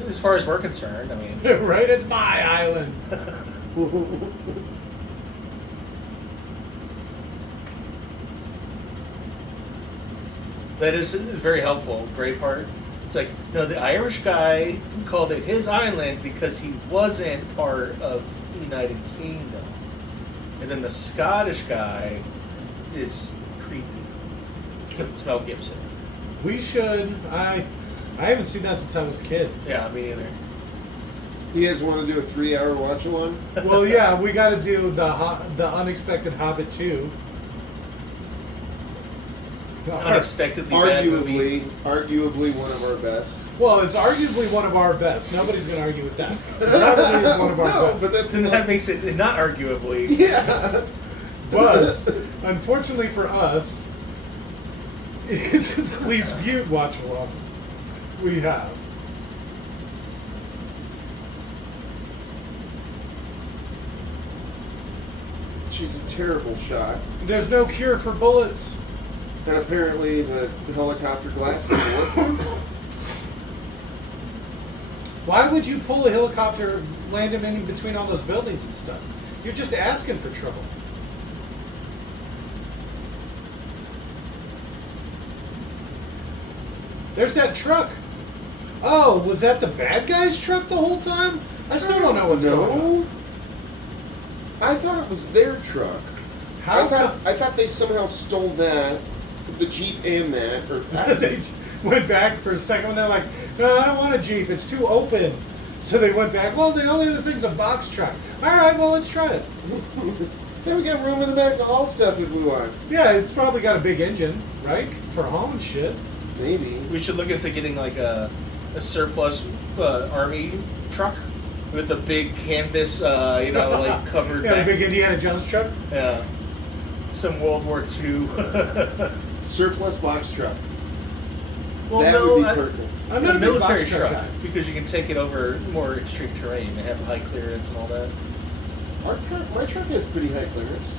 As far as we're concerned, I mean. Right? It's my island. That is very helpful. Braveheart. It's the Irish guy called it his island because he wasn't part of the United Kingdom. And then the Scottish guy is creepy because it's Mel Gibson. We should. I haven't seen that since I was a kid. Yeah, me neither. You guys want to do a 3-hour watch along? Well, yeah, we got to do the Unexpected Hobbit 2. Unexpectedly bad movie. Arguably one of our best. Well, it's arguably one of our best. Nobody's going to argue with that. It probably is one of our No, best. but that's And that makes it not arguably. yeah. But unfortunately for us, it's the least viewed watch along we have. She's a terrible shot. There's no cure for bullets. And apparently the helicopter glass is bulletproof. Why would you pull a helicopter, land him in between all those buildings and stuff? You're just asking for trouble. There's that truck. Oh, was that the bad guy's truck the whole time? I still don't know what's going on. I thought it was their truck. How I thought they somehow stole that, the Jeep and that, or they went back for a second when they're like, no, I don't want a Jeep. It's too open. So they went back. Well, the only other thing's a box truck. All right, well, let's try it. Yeah, we got room in the back to haul stuff if we want. Yeah, it's probably got a big engine, right? For hauling shit. Maybe. We should look into getting like a surplus army truck with a big canvas, like covered. Yeah, back. the big Indiana Jones truck. Yeah. Some World War II. Surplus box truck. Well, that no, would be perfect. I'm a not a big military box truck truck guy. because you can take it over more extreme terrain. They have high clearance and all that. My truck has pretty high clearance.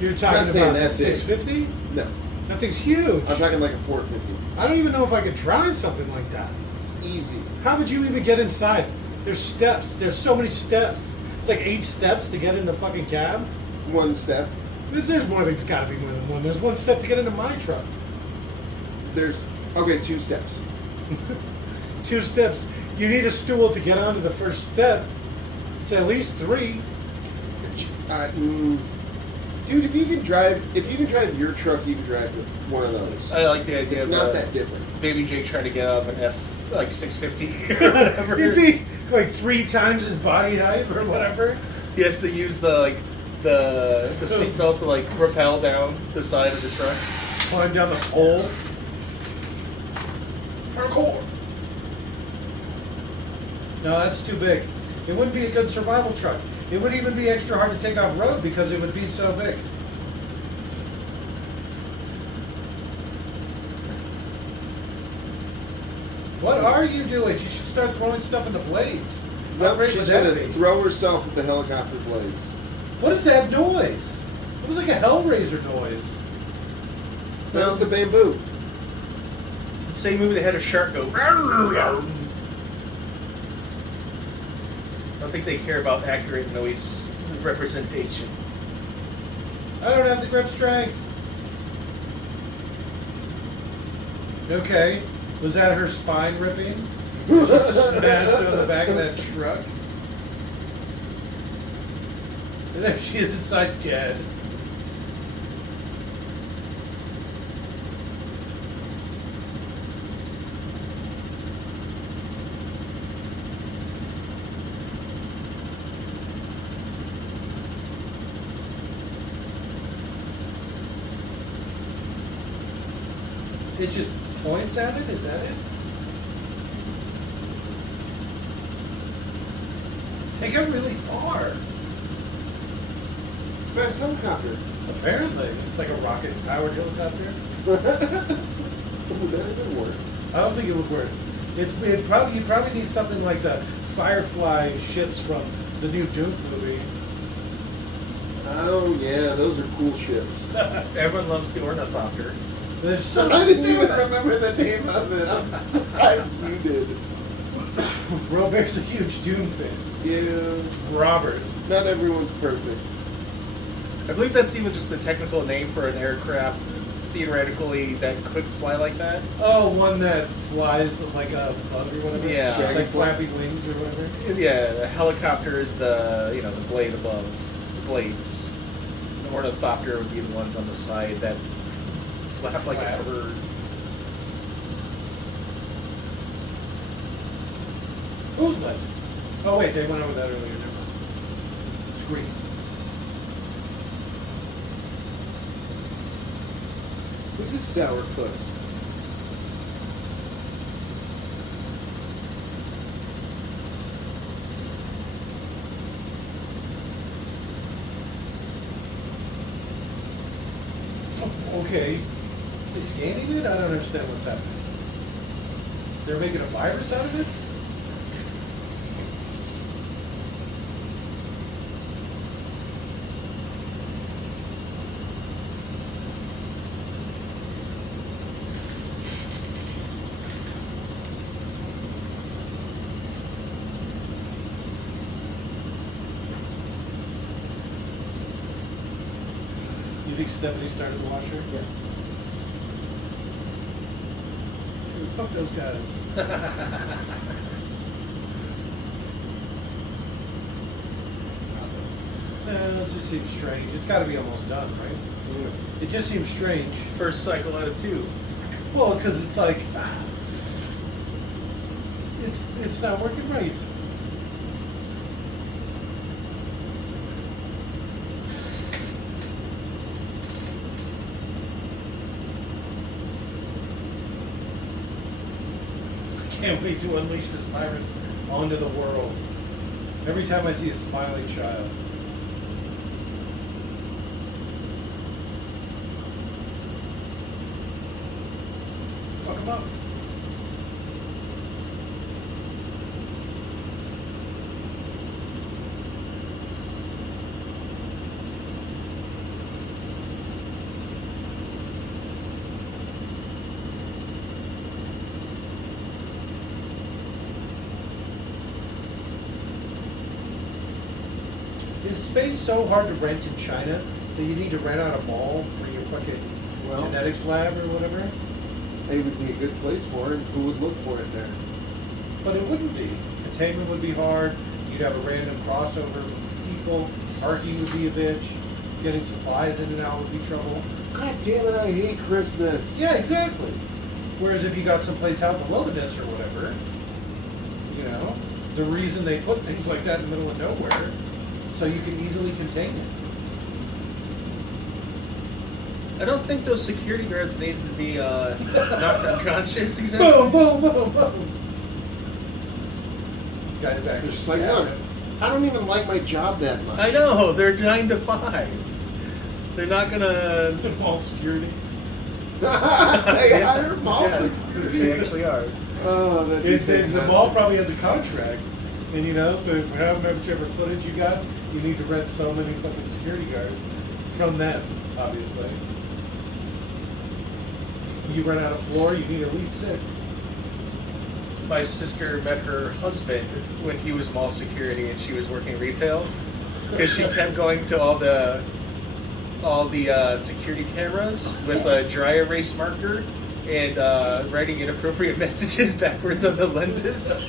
You're Not talking saying about the that big. 650? No, That thing's huge. I'm talking like a 450. I don't even know if I could drive something like that. It's easy. How would you even get inside? There's steps. There's so many steps. It's like 8 steps to get in the fucking cab. One step. There's more. There's got to be more than one. There's one step to get into my truck. There's 2 steps. 2 steps. You need a stool to get onto the first step. It's at least 3. Dude, if you can drive your truck, you can drive one of those. I like the idea It's of not that different. Baby Jake trying to get out of an F like 650 or whatever. It'd be like 3 times his body height or whatever. He has to use the seatbelt to like rappel down the side of the truck. Climb down the pole. Parkour. No, that's too big. It wouldn't be a good survival truck. It would even be extra hard to take off road because it would be so big. What are you doing? You should start throwing stuff in the blades. How Nope, great she's would that gonna be? throw herself at the helicopter blades. What is that noise? It was like a Hellraiser noise. That was the bamboo. The same movie they had a shark go. I don't think they care about accurate noise representation. I don't have the grip strength. Okay. Was that her spine ripping? She smashed on the back of that truck. And there she is inside dead. It just points at it? Is that it? Take it really far. It's a fast helicopter. Apparently. It's like a rocket-powered helicopter. That would work. I don't think it would work. You probably need something like the Firefly ships from the new Doom movie. Oh yeah, those are cool ships. Everyone loves the ornithopter. They're so I didn't sweet. even remember the name of it. I'm surprised you did. Robert's a huge Doom fan. Yeah, Robert. not everyone's perfect. I believe that's even just the technical name for an aircraft, theoretically, that could fly like that. Oh, one that flies like a bug or whatever? Yeah. Like Dragonfly. flappy wings or whatever? Yeah, the helicopter is the the blade above the blades. The ornithopter would be the ones on the side that flap like a bird. Who's Legend? Oh, wait, they went over that earlier. Never mind. It's Greek. Who's this sour puss? Okay. They scanning it? I don't understand what's happening. They're making a virus out of it? You think Stephanie started the washer? Yeah. Fuck those guys. It's not No, it just seems strange. It's got to be almost done, right? It just seems strange. First cycle out of 2. Well, because it's like, it's not working right. Can't wait to unleash this virus onto the world. Every time I see a smiling child. Fuck them up. Is space so hard to rent in China that you need to rent out a mall for your fucking Well- genetics lab or whatever? It would be a good place for it. Who would look for it there? But it wouldn't be. Containment would be hard. You'd have a random crossover of people. Parking would be a bitch. Getting supplies in and out would be trouble. God damn it! I hate Christmas. Yeah, exactly. Whereas if you got someplace out in the wilderness or whatever, you know, the reason they put things like that in the middle of nowhere, so you can easily contain it. I don't think those security guards needed to be knocked unconscious exactly. Boom, boom, boom, boom. Guys back. They're just like, look, I don't even like my job that much. I know, they're 9 to 5. They're not gonna. Mall security. They hire mall Yeah, security. they actually are. Oh, that'd be If the fantastic. mall probably has a contract, and you know, so however whichever footage you got, you need to rent so many fucking security guards from them, obviously. You run out of floor, you need at least 6. My sister met her husband when he was mall security and she was working retail because she kept going to all the security cameras with a dry erase marker and writing inappropriate messages backwards on the lenses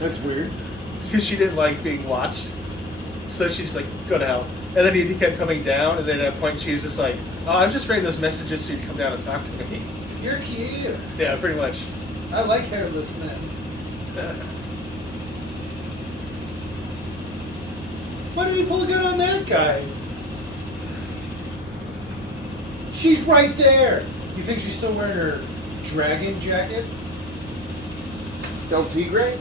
That's weird. because she didn't like being watched. So she just like, go to hell. And then he kept coming down, and then at a point she was just like, oh, I was just writing those messages so you'd come down and talk to me. You're cute. Yeah, pretty much. I like hairless men. Why did he pull a gun on that guy? She's right there. You think she's still wearing her dragon jacket? El Tigre?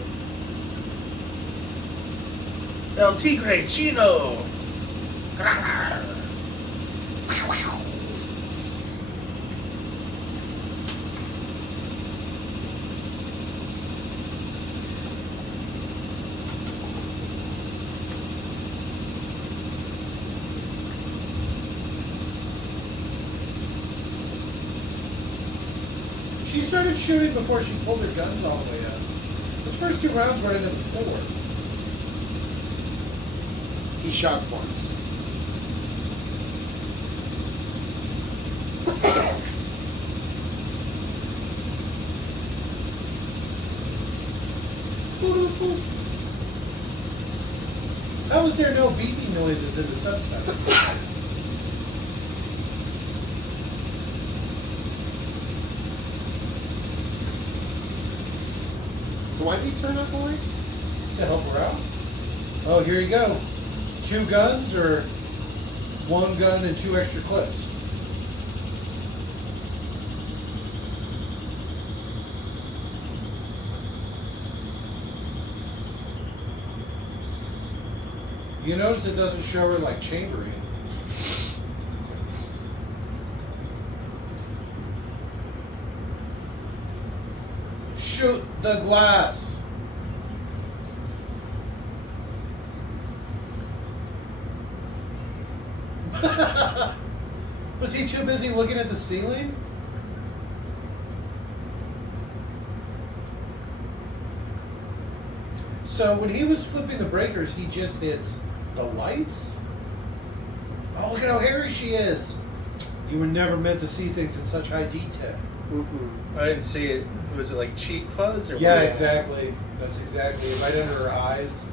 El Tigre Chino! She started shooting before she pulled her guns all the way up. Those first 2 rounds went into the floor. He shot once. How was there no beeping noises in the subtitles? So why did he turn off the lights? To help her out? Oh, here you go. 2 guns or 1 gun and 2 extra clips? You notice it doesn't show her like chambering. Shoot the glass. Was he too busy looking at the ceiling? So when he was flipping the breakers, he just hit The lights? Oh, look at how hairy she is. You were never meant to see things in such high detail. I didn't see it. Was it like cheek fuzz or Yeah, what? exactly. That's exactly it. Right under her eyes.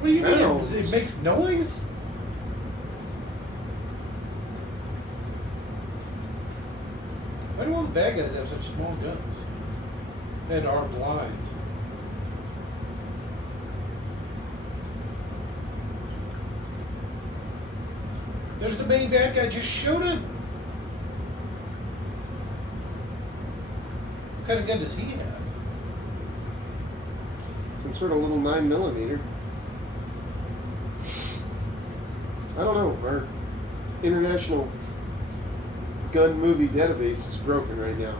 What do you mean? Sounds. It makes noise? Why do all the bad guys have such small guns? And are blind? There's the main bad guy. Just shoot him. What kind of gun does he have? Some sort of little 9mm. I don't know. Our international gun movie database is broken right now.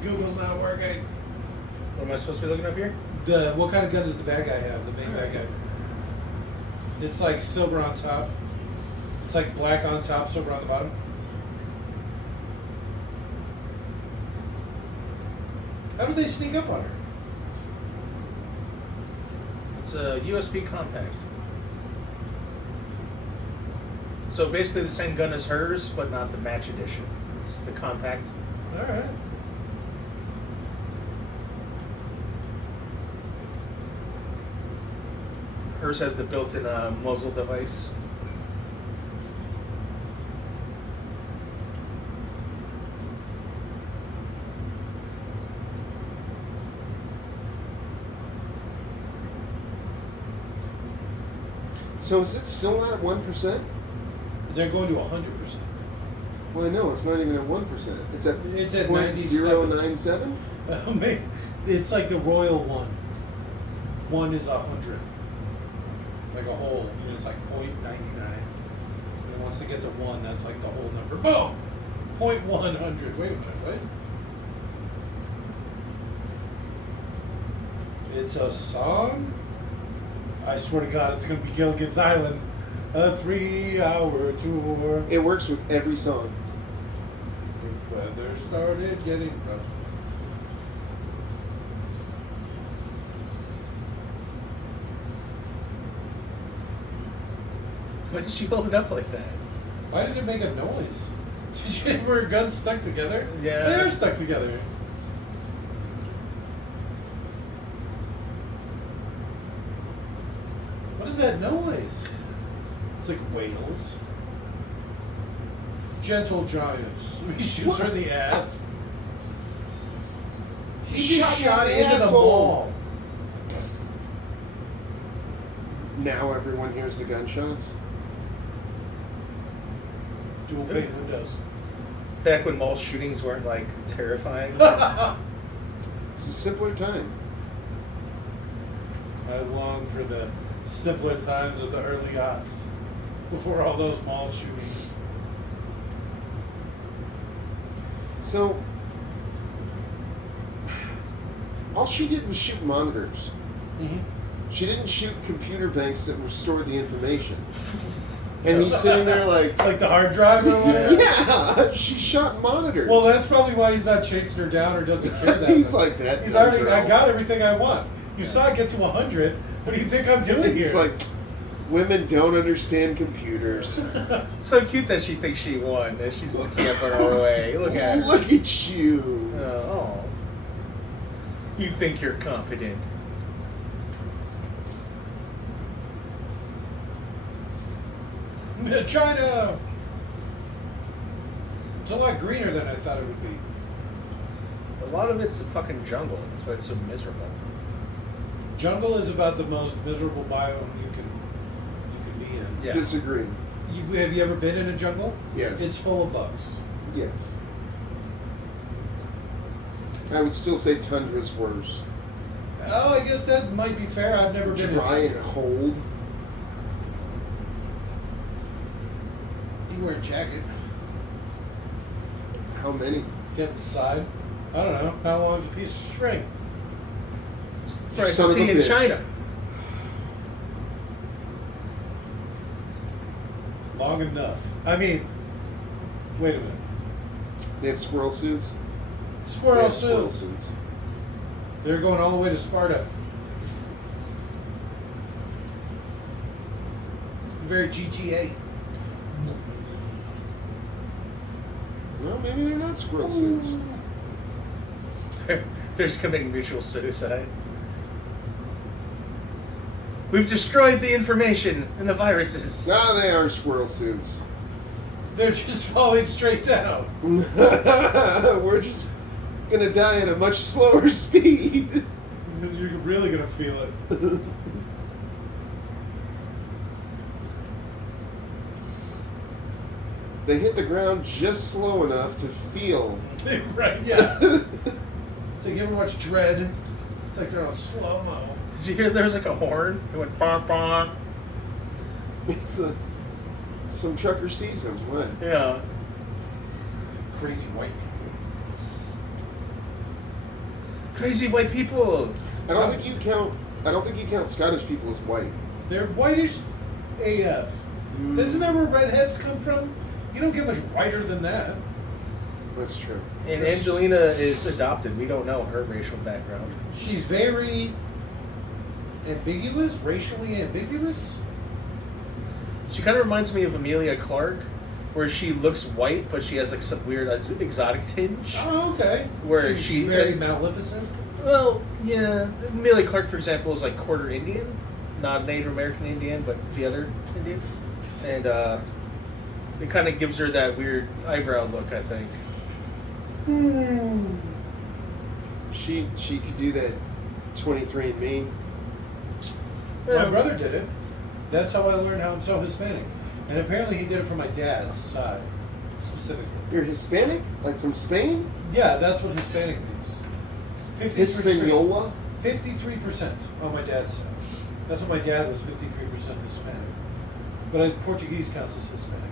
Google's not working. What am I supposed to be looking up here? What kind of gun does the bad guy have? The main bad guy. It's like silver on top. It's like black on top, silver on the bottom. How do they sneak up on her? It's a USB compact. So basically the same gun as hers, but not the match edition. It's the compact. All right. Hers has the built-in muzzle device. So is it still not at 1%? They're going to 100%. Well, I know it's not even at 1%. It's at It's at 0.097. Maybe it's like the royal one. One is 100, like a whole. It's like 0.99. And once they get to one, that's like the whole number. Boom, 0.100. Wait a minute, what? It's a song. I swear to God, it's gonna be Gilligan's Island, a 3-hour tour. It works with every song. The weather started getting rough. Why did she hold it up like that? Why did it make a noise? Were her guns stuck together? Yeah. They are stuck together. What is that noise? It's like whales. Gentle giants. He shoots her in the ass. He just shot in the into the asshole. wall. Now everyone hears the gunshots. Dual pane windows. Back when mall shootings weren't like terrifying. It's a simpler time. I long for the simpler times of the early aughts, before all those mall shootings. So, all she did was shoot monitors. Mm-hmm. She didn't shoot computer banks that stored the information. And he's sitting there like, Like the hard drive or whatever? yeah, she shot monitors. Well, that's probably why he's not chasing her down or doesn't care that He's much. like that. He's dumb already, girl. I got everything I want. You saw it get to 100. What do you think I'm doing here? It's like, women don't understand computers. It's so cute that she thinks she won, that she's scampering her way. Look at her. Look at you. Oh. You think you're competent. China! It's a lot greener than I thought it would be. A lot of it's a fucking jungle. That's why it's so miserable. Jungle is about the most miserable biome you can be in. Yeah. Disagree. Have you ever been in a jungle? Yes. It's full of bugs. Yes. I would still say tundra's worse. Oh, I guess that might be fair. I've never been Dry in. and cold. You wear a jacket. How many? Get inside. I don't know. How long is a piece of string? Price Son of of a tea in bitch. China. Long enough. I mean, wait a minute. They have squirrel suits. They Squirrel have squirrel suits. suits. They're going all the way to Sparta. Very GTA. Well, maybe they're not squirrel suits. They're just committing mutual suicide. We've destroyed the information and the viruses. Ah, they are squirrel suits. They're just falling straight down. We're just gonna die at a much slower speed. You're really gonna feel it. They hit the ground just slow enough to feel. Right, yeah. It's like you ever watch Dread? It's like they're on slow-mo. Did you hear there was like a horn? It went bonk bonk. Some trucker sees him. What? Yeah. Crazy white people. Crazy white people. I don't think you count Scottish people as white. They're whitish AF. Isn't that where redheads come from? You don't get much whiter than that. That's true. And Angelina is adopted. We don't know her racial background. She's very ambiguous, racially ambiguous. She kind of reminds me of Amelia Clark, where she looks white, but she has like some weird exotic tinge. Oh, okay. Where She's she very Maleficent. Well, yeah. Amelia Clark, for example, is like quarter Indian, not Native American Indian, but the other Indian, and it kind of gives her that weird eyebrow look, I think. She could do that 23andMe. My brother did it. That's how I learned how I'm so Hispanic. And apparently he did it for my dad's side, specifically. You're Hispanic? Like from Spain? Yeah, that's what Hispanic means. 53%. Hispaniola? 53% on my dad's side. That's what my dad was, 53% Hispanic. But Portuguese counts as Hispanic.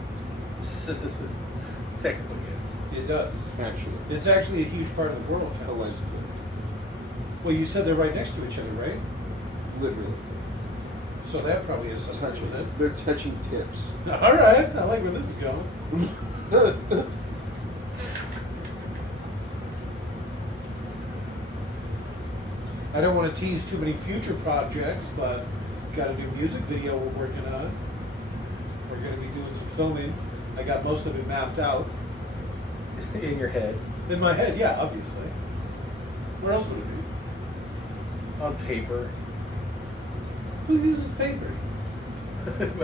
Technically, yes. It does. Actually. It's actually a huge part of the world counts. Allegedly. Well, you said they're right next to each other, right? Literally. So that probably has something to do Touching. with it. They're touching tips. All right, I like where this is going. I don't want to tease too many future projects, but got a new music video we're working on. We're going to be doing some filming. I got most of it mapped out. In your head. In my head, yeah, obviously. Where else would it be? On paper. Who uses paper?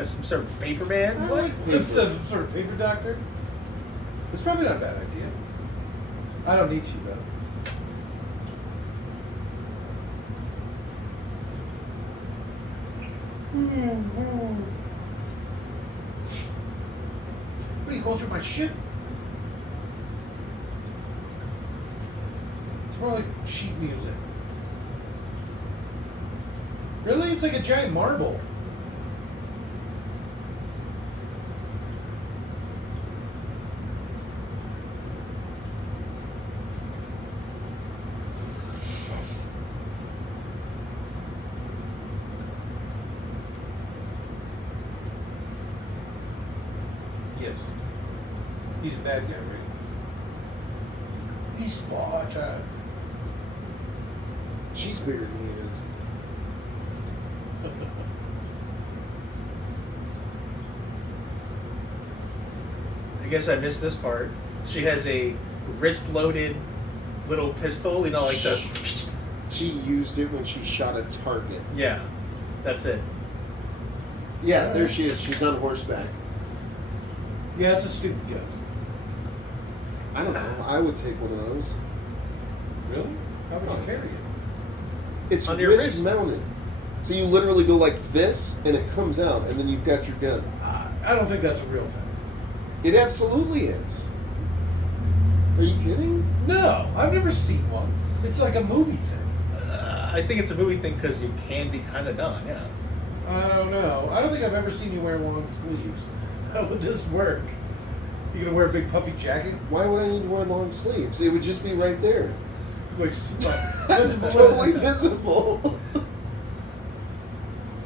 Some sort of paper man? What? Paper. Some sort of paper doctor? It's probably not a bad idea. I don't need to, though. What are you going through my shit? It's more like sheet music. Really? It's like a giant marble. Yes. He's a bad guy, right? He's Sparta. She's bigger than he is. I guess I missed this part. She has a wrist-loaded little pistol, you know, like the... She used it when she shot a target. Yeah, that's it. Yeah, there she is. She's on horseback. Yeah, it's a stupid gun. I don't know. I would take one of those. Really? How would you carry it? It's On your wrist wrist. mounted. So you literally go like this, and it comes out, and then you've got your gun. I don't think that's a real thing. It absolutely is. Are you kidding? No, I've never seen one. It's like a movie thing. I think it's a movie thing because you can be kind of done, yeah. I don't know. I don't think I've ever seen you wear long sleeves. How would this work? You gonna wear a big puffy jacket? Why would I need to wear long sleeves? It would just be right there. Like, Totally visible.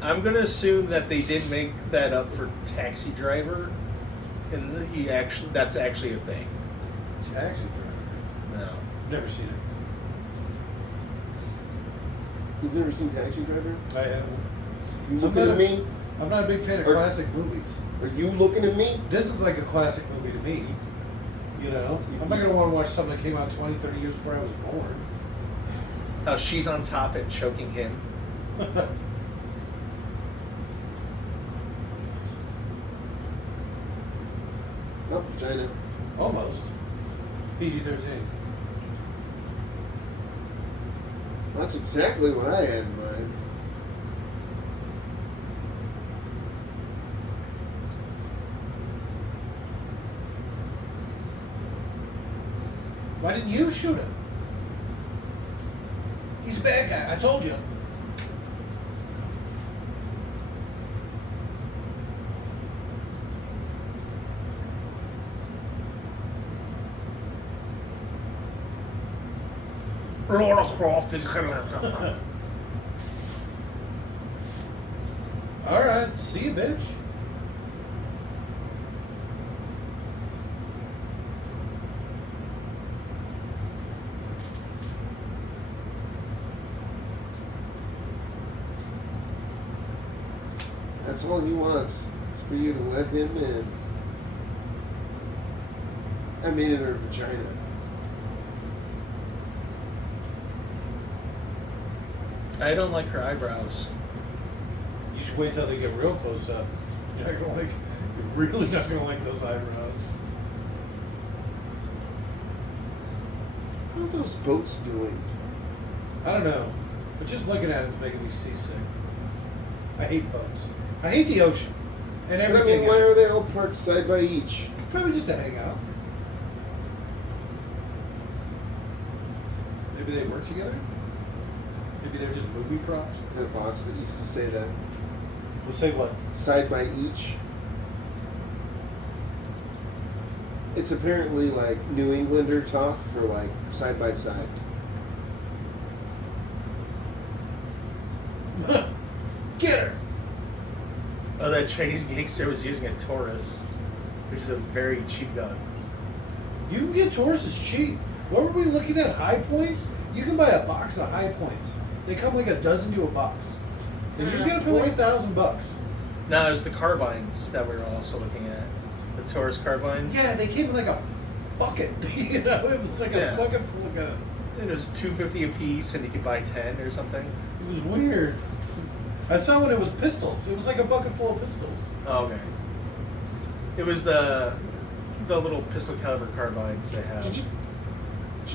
I'm gonna assume that they did make that up for Taxi Driver, and that's actually a thing. Taxi Driver. No. Never seen it. You've never seen Taxi Driver? I haven't. You I'm looking not at me? I'm not a big fan of Or- classic movies. Are you looking at me? This is like a classic movie to me. You know? I'm not going to want to watch something that came out 20, 30 years before I was born. How she's on top and choking him. Oh, China. Almost. PG-13. That's exactly what I had in mind. Why didn't you shoot him? He's a bad guy. I told you. Laura Croft is All right. See you, bitch. That's all he wants, is for you to let him in. I mean, in her vagina. I don't like her eyebrows. You should wait till they get real close up. You're not gonna like. You're really not gonna like those eyebrows. What are those boats doing? I don't know, but just looking at it is making me seasick. I hate boats. I hate the ocean and But I everything. mean, why in it. are they all parked side by each? Probably just to hang out. Maybe they work together. Maybe they're just movie props. I had a boss that used to say that. We'll say what? Side by each. It's apparently like New Englander talk for like side by side. Get her. Oh, that Chinese gangster was using a Taurus, which is a very cheap gun. You can get Tauruses cheap. What were we looking at? High Points? You can buy a box of High Points. They come like a dozen to a box. And you get it for like $1,000. No, it was the carbines that we were also looking at. The Taurus carbines. Yeah, they came in like a bucket. You know, it was like Yeah. a bucket full of guns. It was $250 a piece, and you could buy 10 or something. It was weird. I saw when it was pistols. It was like a bucket full of pistols. Oh, okay. It was the little pistol caliber carbines they have. Did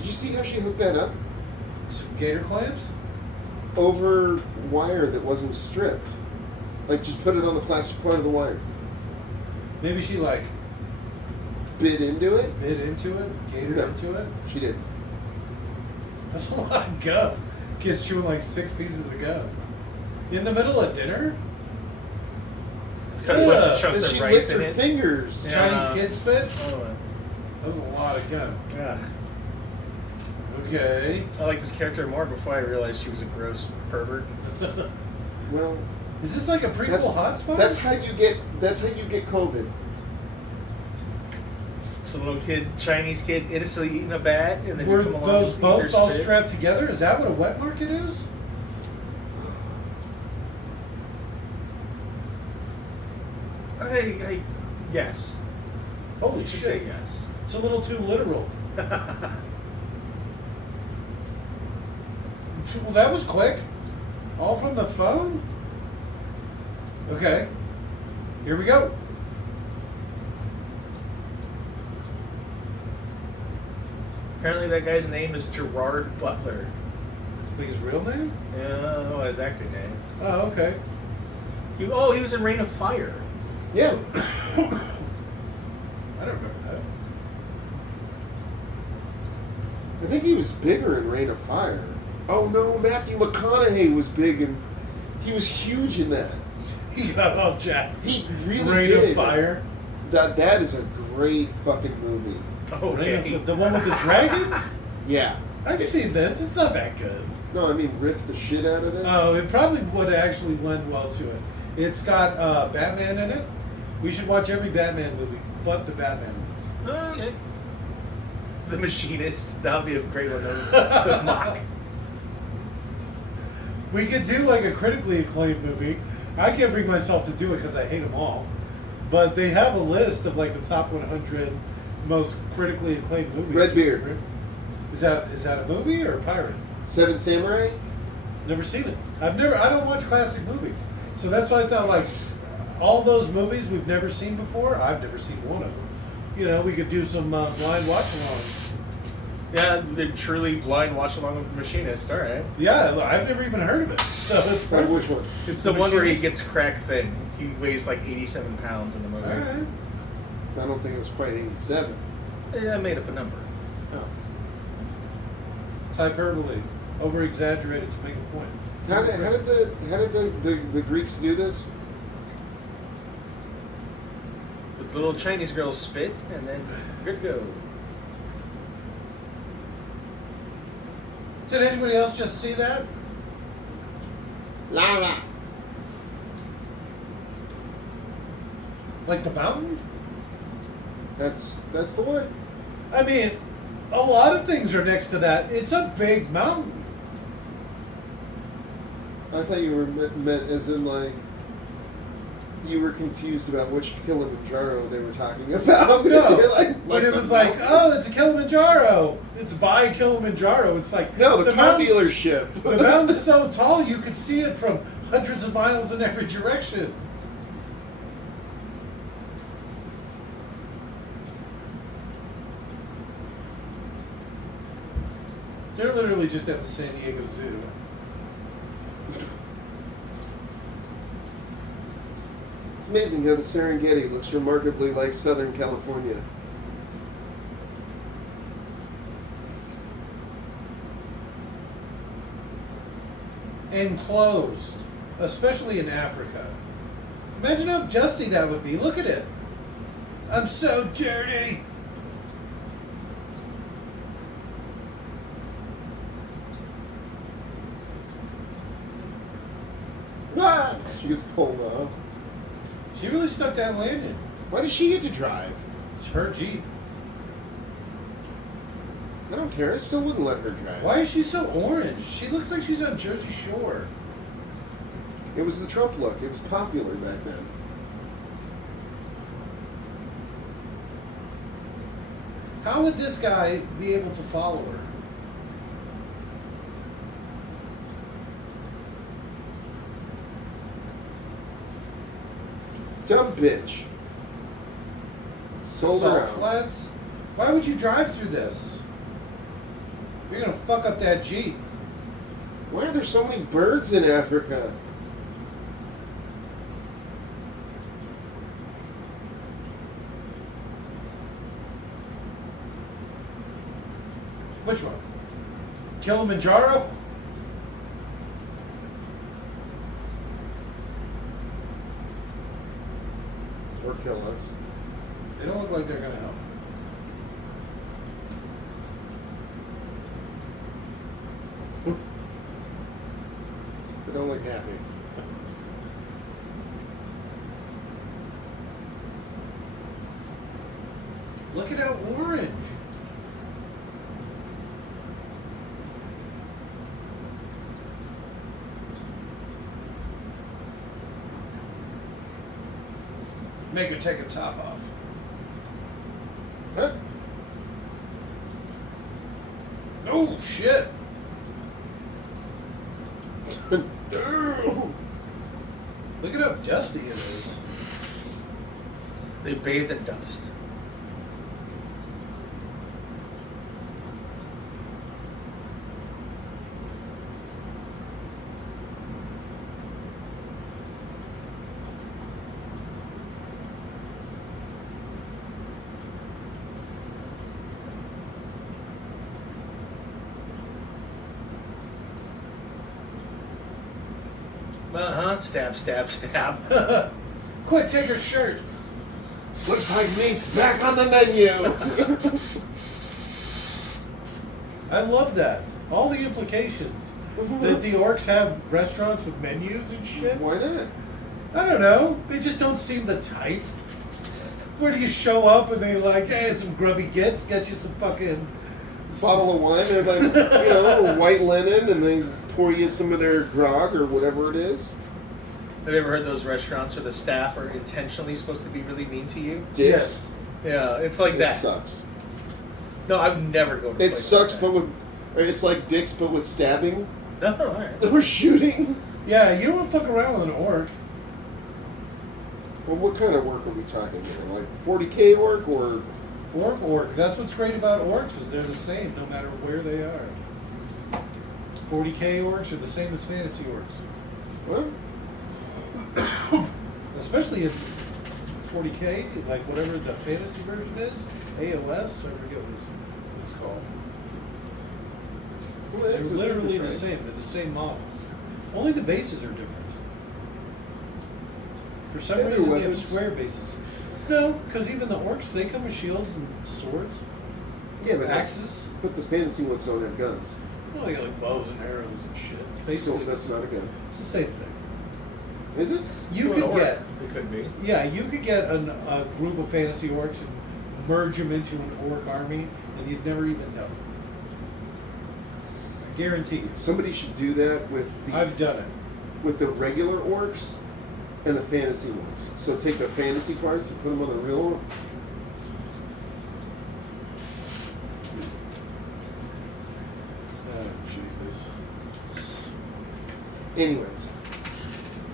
you see how she hooked that up? Some gator clamps? Over wire that wasn't stripped. Like just put it on the plastic part of the wire. Maybe she like Bit into it? bit into it, gatored No. into it. She did. That's a lot of gum. Kids chewing like 6 pieces of gum. In the middle of dinner? It's got a bunch of Ugh. chunks And of she rice licked in her it. fingers. Yeah. Chinese kid spit? Oh, That was a lot of gum. yeah. Okay. I like this character more before I realized she was a gross pervert. Well, Is this like a prequel that's hotspot? that's how you get COVID. It's a little kid, Chinese kid, innocently eating a bat, and then Were you come along those and eat their boats all spit. strapped together? Is that what a wet market is? Yes. Holy You should shit. say yes. It's a little too literal. Well, that was quick. All from the phone? Okay. Here we go. Apparently that guy's name is Gerard Butler. Like his real name? Yeah, I don't know his acting name. Oh, okay. He was in Reign of Fire. Yeah. I don't remember that. I think he was bigger in Reign of Fire. Oh no, Matthew McConaughey was big and he was huge in that. He got all jacked. He really Rain did. of Fire. That is a great fucking movie. Okay. Rain of, the one with the dragons? Yeah. I've seen this. It's not that good. No, I mean riff the shit out of it. Oh, it probably would actually lend well to it. It's got Batman in it. We should watch every Batman movie, but the Batman ones. Okay. The Machinist. That would be a great one to mock. We could do like a critically acclaimed movie. I can't bring myself to do it because I hate them all. But they have a list of like the top 100 most critically acclaimed movies. Redbeard. Is that a movie or a pirate? Seven Samurai? Never seen it. I don't watch classic movies. So that's why I thought like all those movies we've never seen before, I've never seen one of them. You know, we could do some blind watch-alongs. Yeah, they're truly blind watch along with The Machinist. All right. Yeah, I've never even heard of it. So it's Which one? It's the one where he gets crack thin. He weighs like 87 pounds in the movie. All right. I don't think it was quite 87. Yeah, I made up a number. Oh. It's hyperbole, over exaggerated to make a point. How did the Greeks do this? The little Chinese girls spit, and then good go. Did anybody else just see that? Lara. Like the mountain? That's the one. I mean, a lot of things are next to that. It's a big mountain. I thought you were meant as in like you were confused about which Kilimanjaro they were talking about. No, but it was like, oh, it's a Kilimanjaro. It's by Kilimanjaro. It's like no, the car mountain's- dealership. The mountain's so tall you could see it from hundreds of miles in every direction. They're literally just at the San Diego Zoo. It's amazing how the Serengeti looks remarkably like Southern California. Enclosed, especially in Africa. Imagine how dusty that would be. Look at it. I'm so dirty. Ah! She gets pulled off. She really stuck that landing. Why does she get to drive? It's her Jeep. I don't care. I still wouldn't let her drive. Why is she so orange? She looks like she's on Jersey Shore. It was the Trump look. It was popular back then. How would this guy be able to follow her? Dumb bitch. Sold her Salt out. flats? Why would you drive through this? You're gonna fuck up that Jeep. Why are there so many birds in Africa? Which one? Kilimanjaro? Or kill us. They don't look like they're gonna help. They don't look happy. Look at how orange. Make her take her top off. Huh? Oh shit! Look at how dusty it is. They bathe in dust. Stab, stab, stab. Quick, take her shirt. Looks like meat's back on the menu. I love that. All the implications. That the orcs have restaurants with menus and shit. Why not? I don't know. They just don't seem the type. Where do you show up and they like, hey, some grubby gits, get you some fucking Bottle of wine, and like, you know, white linen, and they pour you some of their grog or whatever it is. Have you ever heard those restaurants where the staff are intentionally supposed to be really mean to you? Dicks. Yes. Yeah, it's like It that. sucks. No, I would never go to a It place sucks, like but with it's like dicks, but with stabbing that. No, alright. or shooting. Yeah, you don't want to fuck around with an orc. Well, what kind of work are we talking here? Like 40K work or? Orc. That's what's great about orcs is they're the same no matter where they are. 40K orcs are the same as fantasy orcs. What? Especially if 40K, like whatever the fantasy version is, AOS, I forget what it's called. Well, They're that's literally the right. same. They're the same models. Only the bases are different. For some And their reason, they have weapons. square bases. No, because even the orcs, they come with shields and swords, Yeah, but axes. But the fantasy ones don't have guns. Well, you got like bows and arrows and shit. So Basically, that's not a gun, it's the same thing. is it? You To an could orc, get, It could be. yeah, you could get a group of fantasy orcs and merge them into an orc army, and you'd never even know. I guarantee you. Somebody should do that with I've done it. with the regular orcs and the fantasy ones. So take the fantasy parts and put them on the real one. Oh, Jesus. Anyways,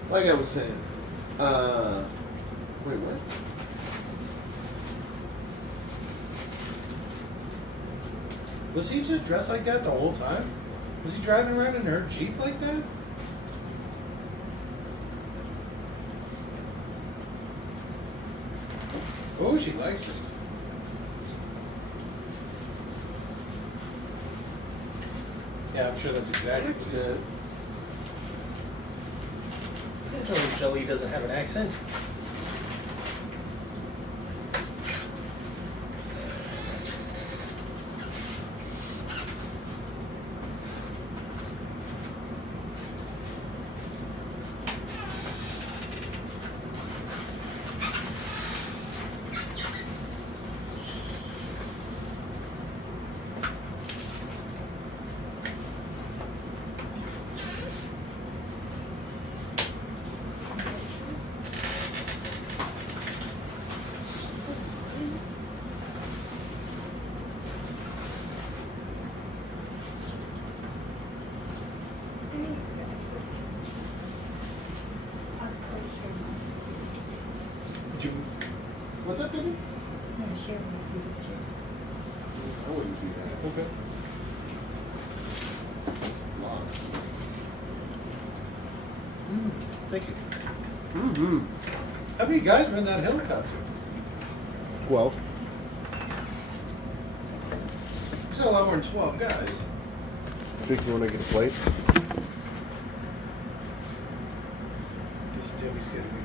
like I was saying, wait, what? Was he just dressed like that the whole time? Was he driving around in her Jeep like that? Oh, she likes it. Yeah, I'm sure that's exactly what he said. Jolie doesn't have an accent. Did you, What's up, baby? I'm gonna share my picture. I wouldn't do that. okay. That's a lot. Thank you. Mm-hmm. How many guys were in that helicopter? 12. There's a lot more than 12 guys. Big, you want to get a plate? This Debbie's gonna be.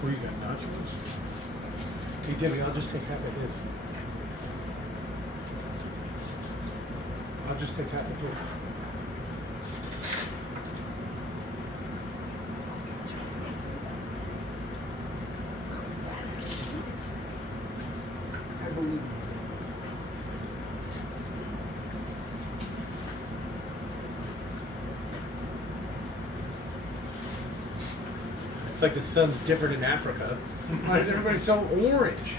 Where you got nachos? Hey Debbie, I'll just take half of his. I'll just take half of his. I believe. It's like the sun's different in Africa. Why is everybody so orange?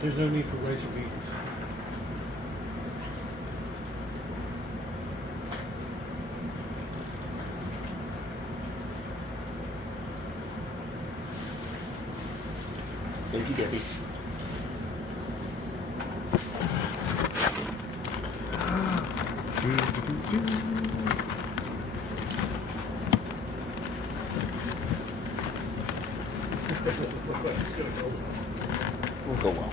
There's no need for rice or beans. Thank you, Debbie. Will go well.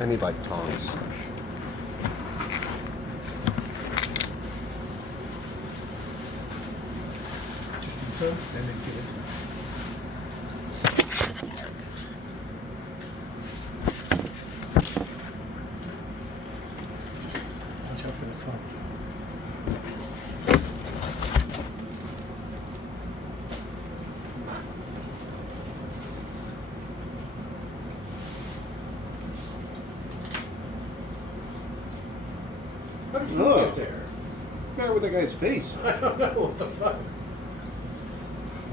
I need like tongs. Just do so, and then give it to me. Watch out for the front. How did you Ugh. get there? What's the matter with that guy's face? I don't know what the fuck.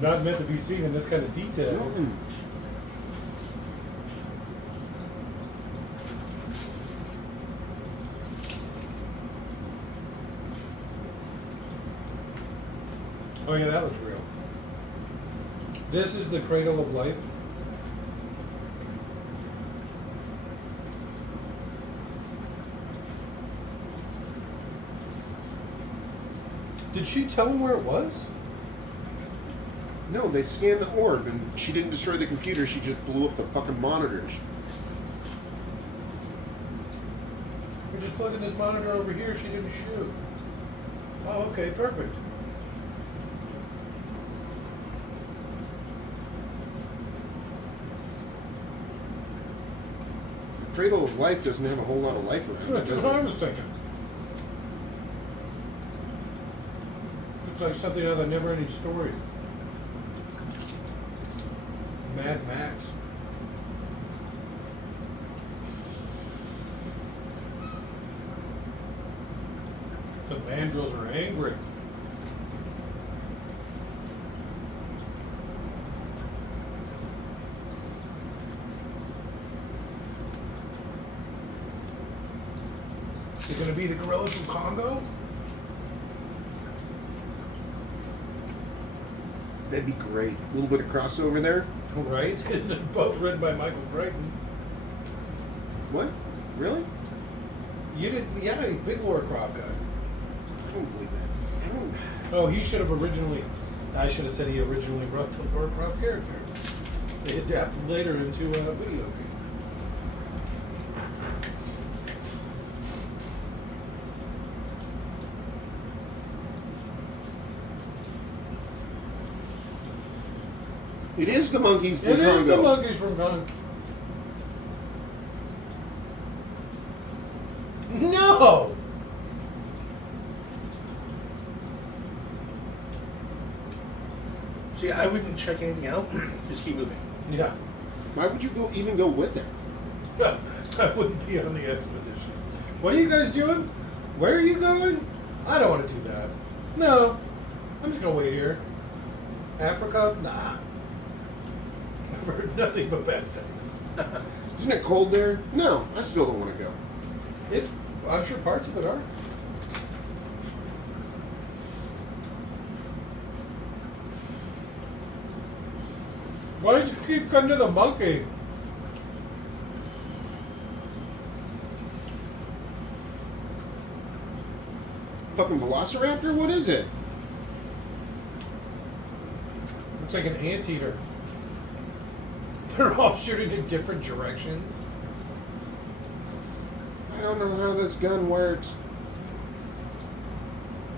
Not meant to be seen in this kind of detail. Mm. Oh yeah, that looks real. This is the cradle of life. Did she tell him where it was? No, they scanned the orb, and she didn't destroy the computer. She just blew up the fucking monitors. We're just plugging this monitor over here. She didn't shoot. Oh, okay, perfect. The Cradle of Life doesn't have a whole lot of life around it, That's does what I it? was thinking. Looks like something out of the never-ending story. Mad Max. The mandrills are angry. Is it going to be the gorillas from Congo? That'd be great. A little bit of crossover there. Right? Both written by Michael Crichton. What? Really? You didn't, yeah, big Laura Croft guy. I don't believe that. I don't. Oh, he should have originally, I should have said he originally wrote the Laura Croft character. They adapted later into a video game. It is the monkeys from It is Congo. the monkeys from Congo. No! See, I wouldn't check anything out. Just keep moving. Yeah. Why would you even go with them? I wouldn't be on the expedition. What are you guys doing? Where are you going? I don't want to do that. No. I'm just going to wait here. Africa? Nah. I've heard nothing but bad things. Isn't it cold there? No, I still don't want to go. It's, I'm sure parts of it are. Why did you keep cutting to the monkey? Fucking velociraptor? What is it? Looks like an anteater. They're all shooting in different directions. I don't know how this gun works.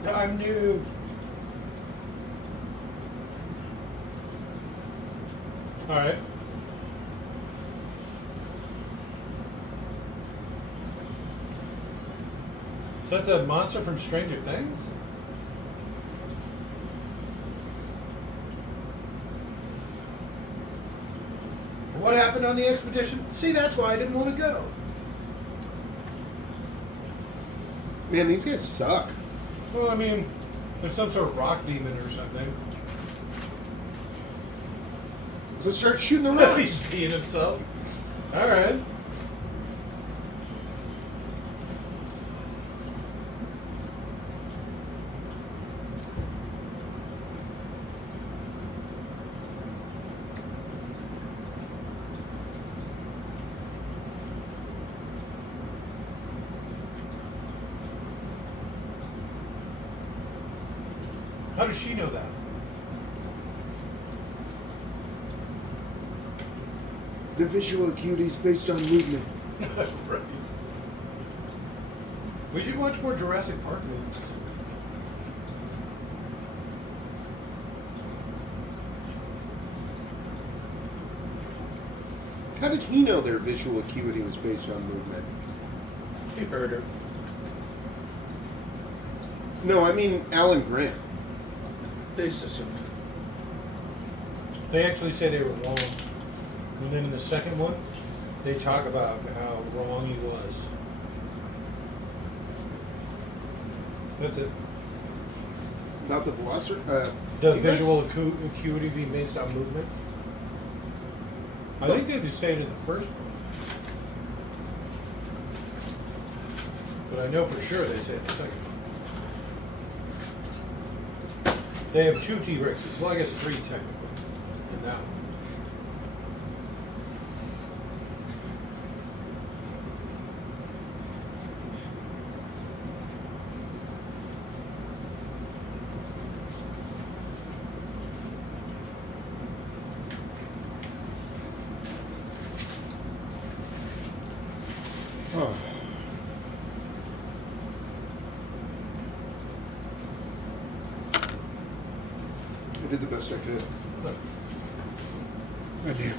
I'm new. Alright. Is that the monster from Stranger Things? What happened on the expedition? See, that's why I didn't want to go. Man, these guys suck. Well, I mean, there's some sort of rock demon or something. So start shooting the He's rocks. peeing himself. Alright. does she know that? The visual acuity is based on movement. Right. We should watch more Jurassic Park movies. How did he know their visual acuity was based on movement? You heard her. No, I mean Alan Grant. They just assumed. They actually say they were wrong. And then in the second one, they talk about how wrong he was. That's it. About the velocity? The visual acuity being based on movement. I think they just say it in the first one. But I know for sure they say it in the second one. They have 2 T-Rexes. Well, I guess 3 technically in that one. Oh. I did the best I could. I do.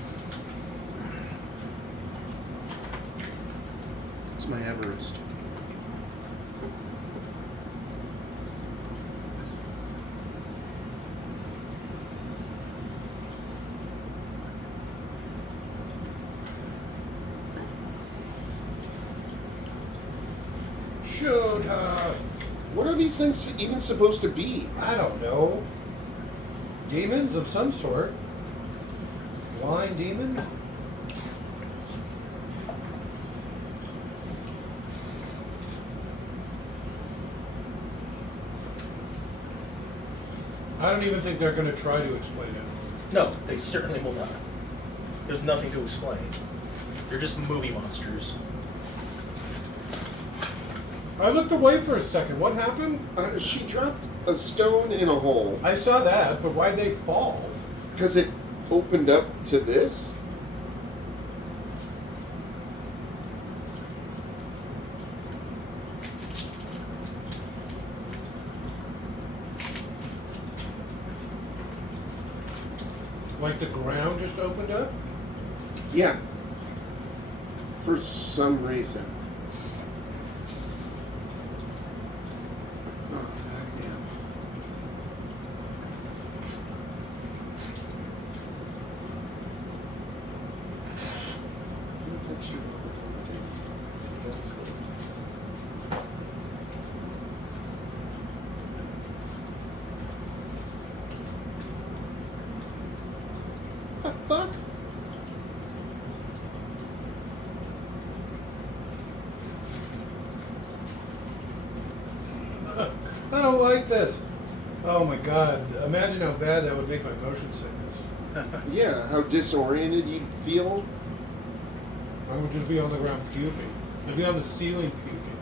It's my Everest. Should, What are these things even supposed to be? I don't know. Demons of some sort. Blind demon? I don't even think they're going to try to explain it. No, they certainly will not. There's nothing to explain. They're just movie monsters. I looked away for a second. What happened? She dropped a stone in a hole I saw that, but why'd they fall? because it opened up to this. Like the ground just opened up? Yeah. For some reason. Oh, goddamn. The fuck? I don't like this. Oh my god. Imagine how bad that would make my motion sickness. Yeah, how disoriented you'd feel. I would just be on the ground puking. I'd be on the ceiling puking.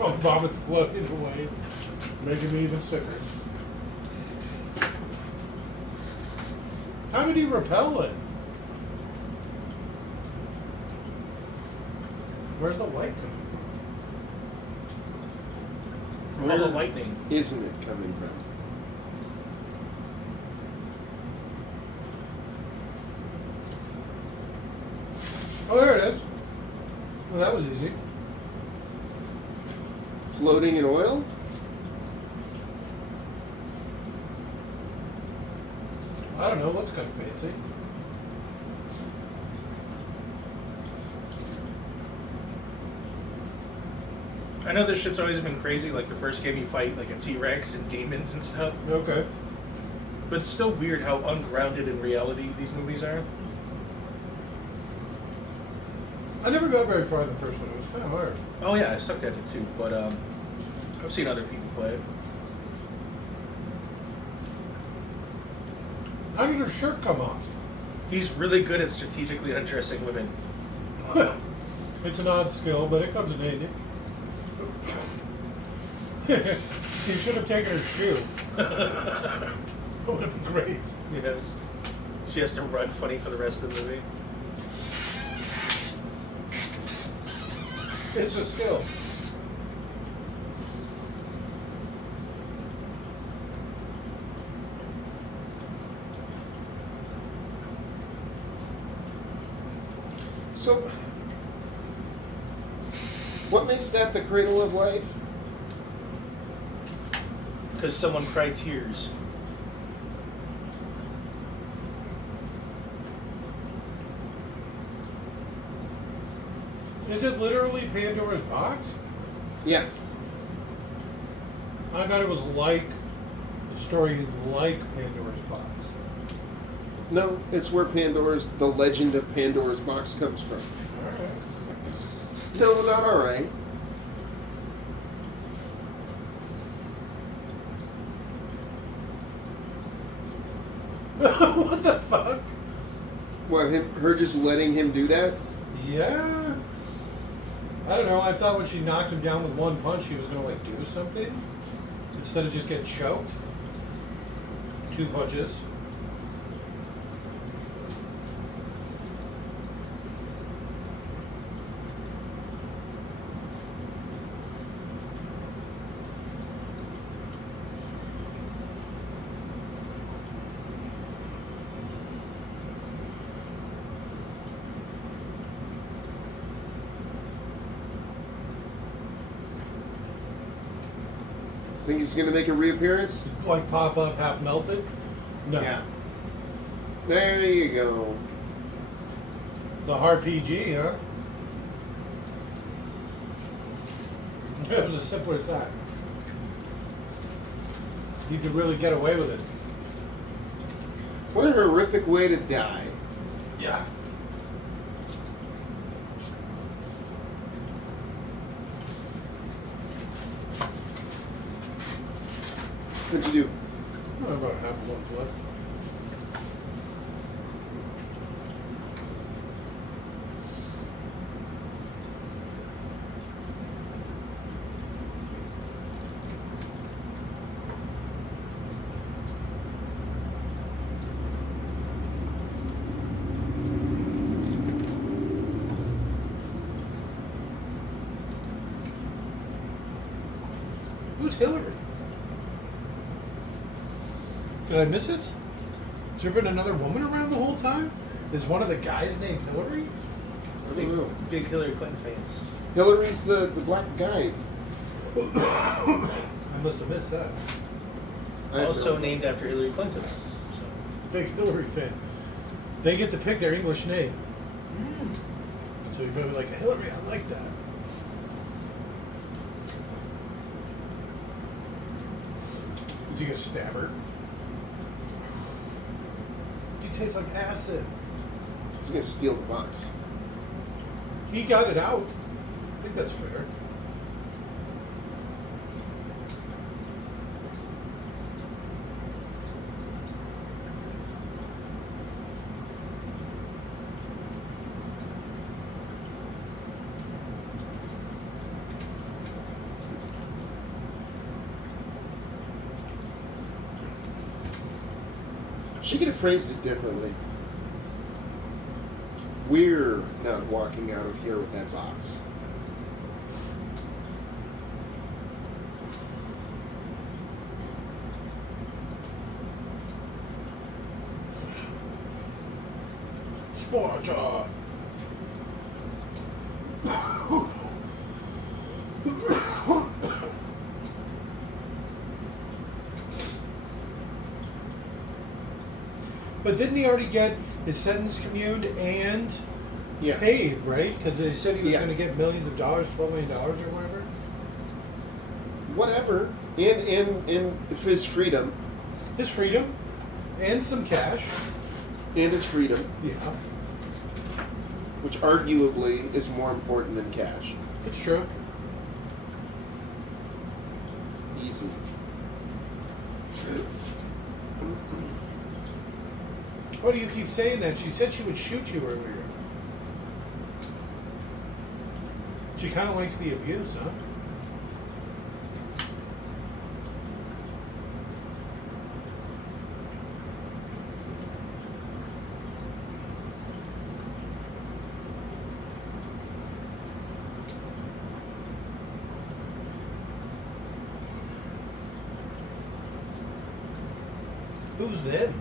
Oh, vomit floating away, making me even sicker. How did he repel it? Where's the light coming from? All the lightning. Isn't it coming from? Oh, there it is. Well, that was easy. Floating in oil? I don't know. Looks kind of fancy. I know this shit's always been crazy, like the first game you fight like a T-Rex and demons and stuff. Okay. But it's still weird how ungrounded in reality these movies are. I never got very far in the first one. It was kind of hard. Oh yeah, I sucked at it too, but I've seen other people play it. How did her shirt come off? He's really good at strategically undressing women. It's an odd skill, but it comes in handy. He should have taken her shoe. That would have been great. Yes. She has to run funny for the rest of the movie. It's a skill. So, what makes that the cradle of life? Because someone cried tears. Is it literally Pandora's box? Yeah. I thought it was like a story like Pandora's box. No, it's where the legend of Pandora's box comes from. Alright. No, not alright. What the fuck? What, her just letting him do that? Yeah. I don't know. I thought when she knocked him down with one punch, he was gonna like do something instead of just get choked. 2 punches. Think he's gonna make a reappearance? Like pop up half melted? No. Yeah. There you go. The hard PG, huh? It was as simple as that. You could really get away with it. What a horrific way to die. Yeah. What'd you do? Oh, about half of one foot. Who's Hillary? Did I miss it? Has there been another woman around the whole time? Is one of the guys named Hillary? I don't know. Big Hillary Clinton fans. Hillary's the black guy. I must have missed that. I have Also no- named after Hillary Clinton. So. Big Hillary fan. They get to pick their English name. So you're going to be like, Hillary, I like that. Did you get stab her? You taste like acid. He's gonna steal the box. He got it out. I think that's fair. She could have phrased it differently. We're not walking out of here with that box. Sparta! But didn't he already get his sentence communed and Yeah. paid, right? Because they said he was Yeah. going to get millions of dollars, $12 million or whatever. Whatever. In his freedom. His freedom and some cash. And his freedom. Yeah, Which arguably is more important than cash. it's true. Easy. Why do you keep saying that? She said she would shoot you earlier. She kind of likes the abuse, huh? pushes it in.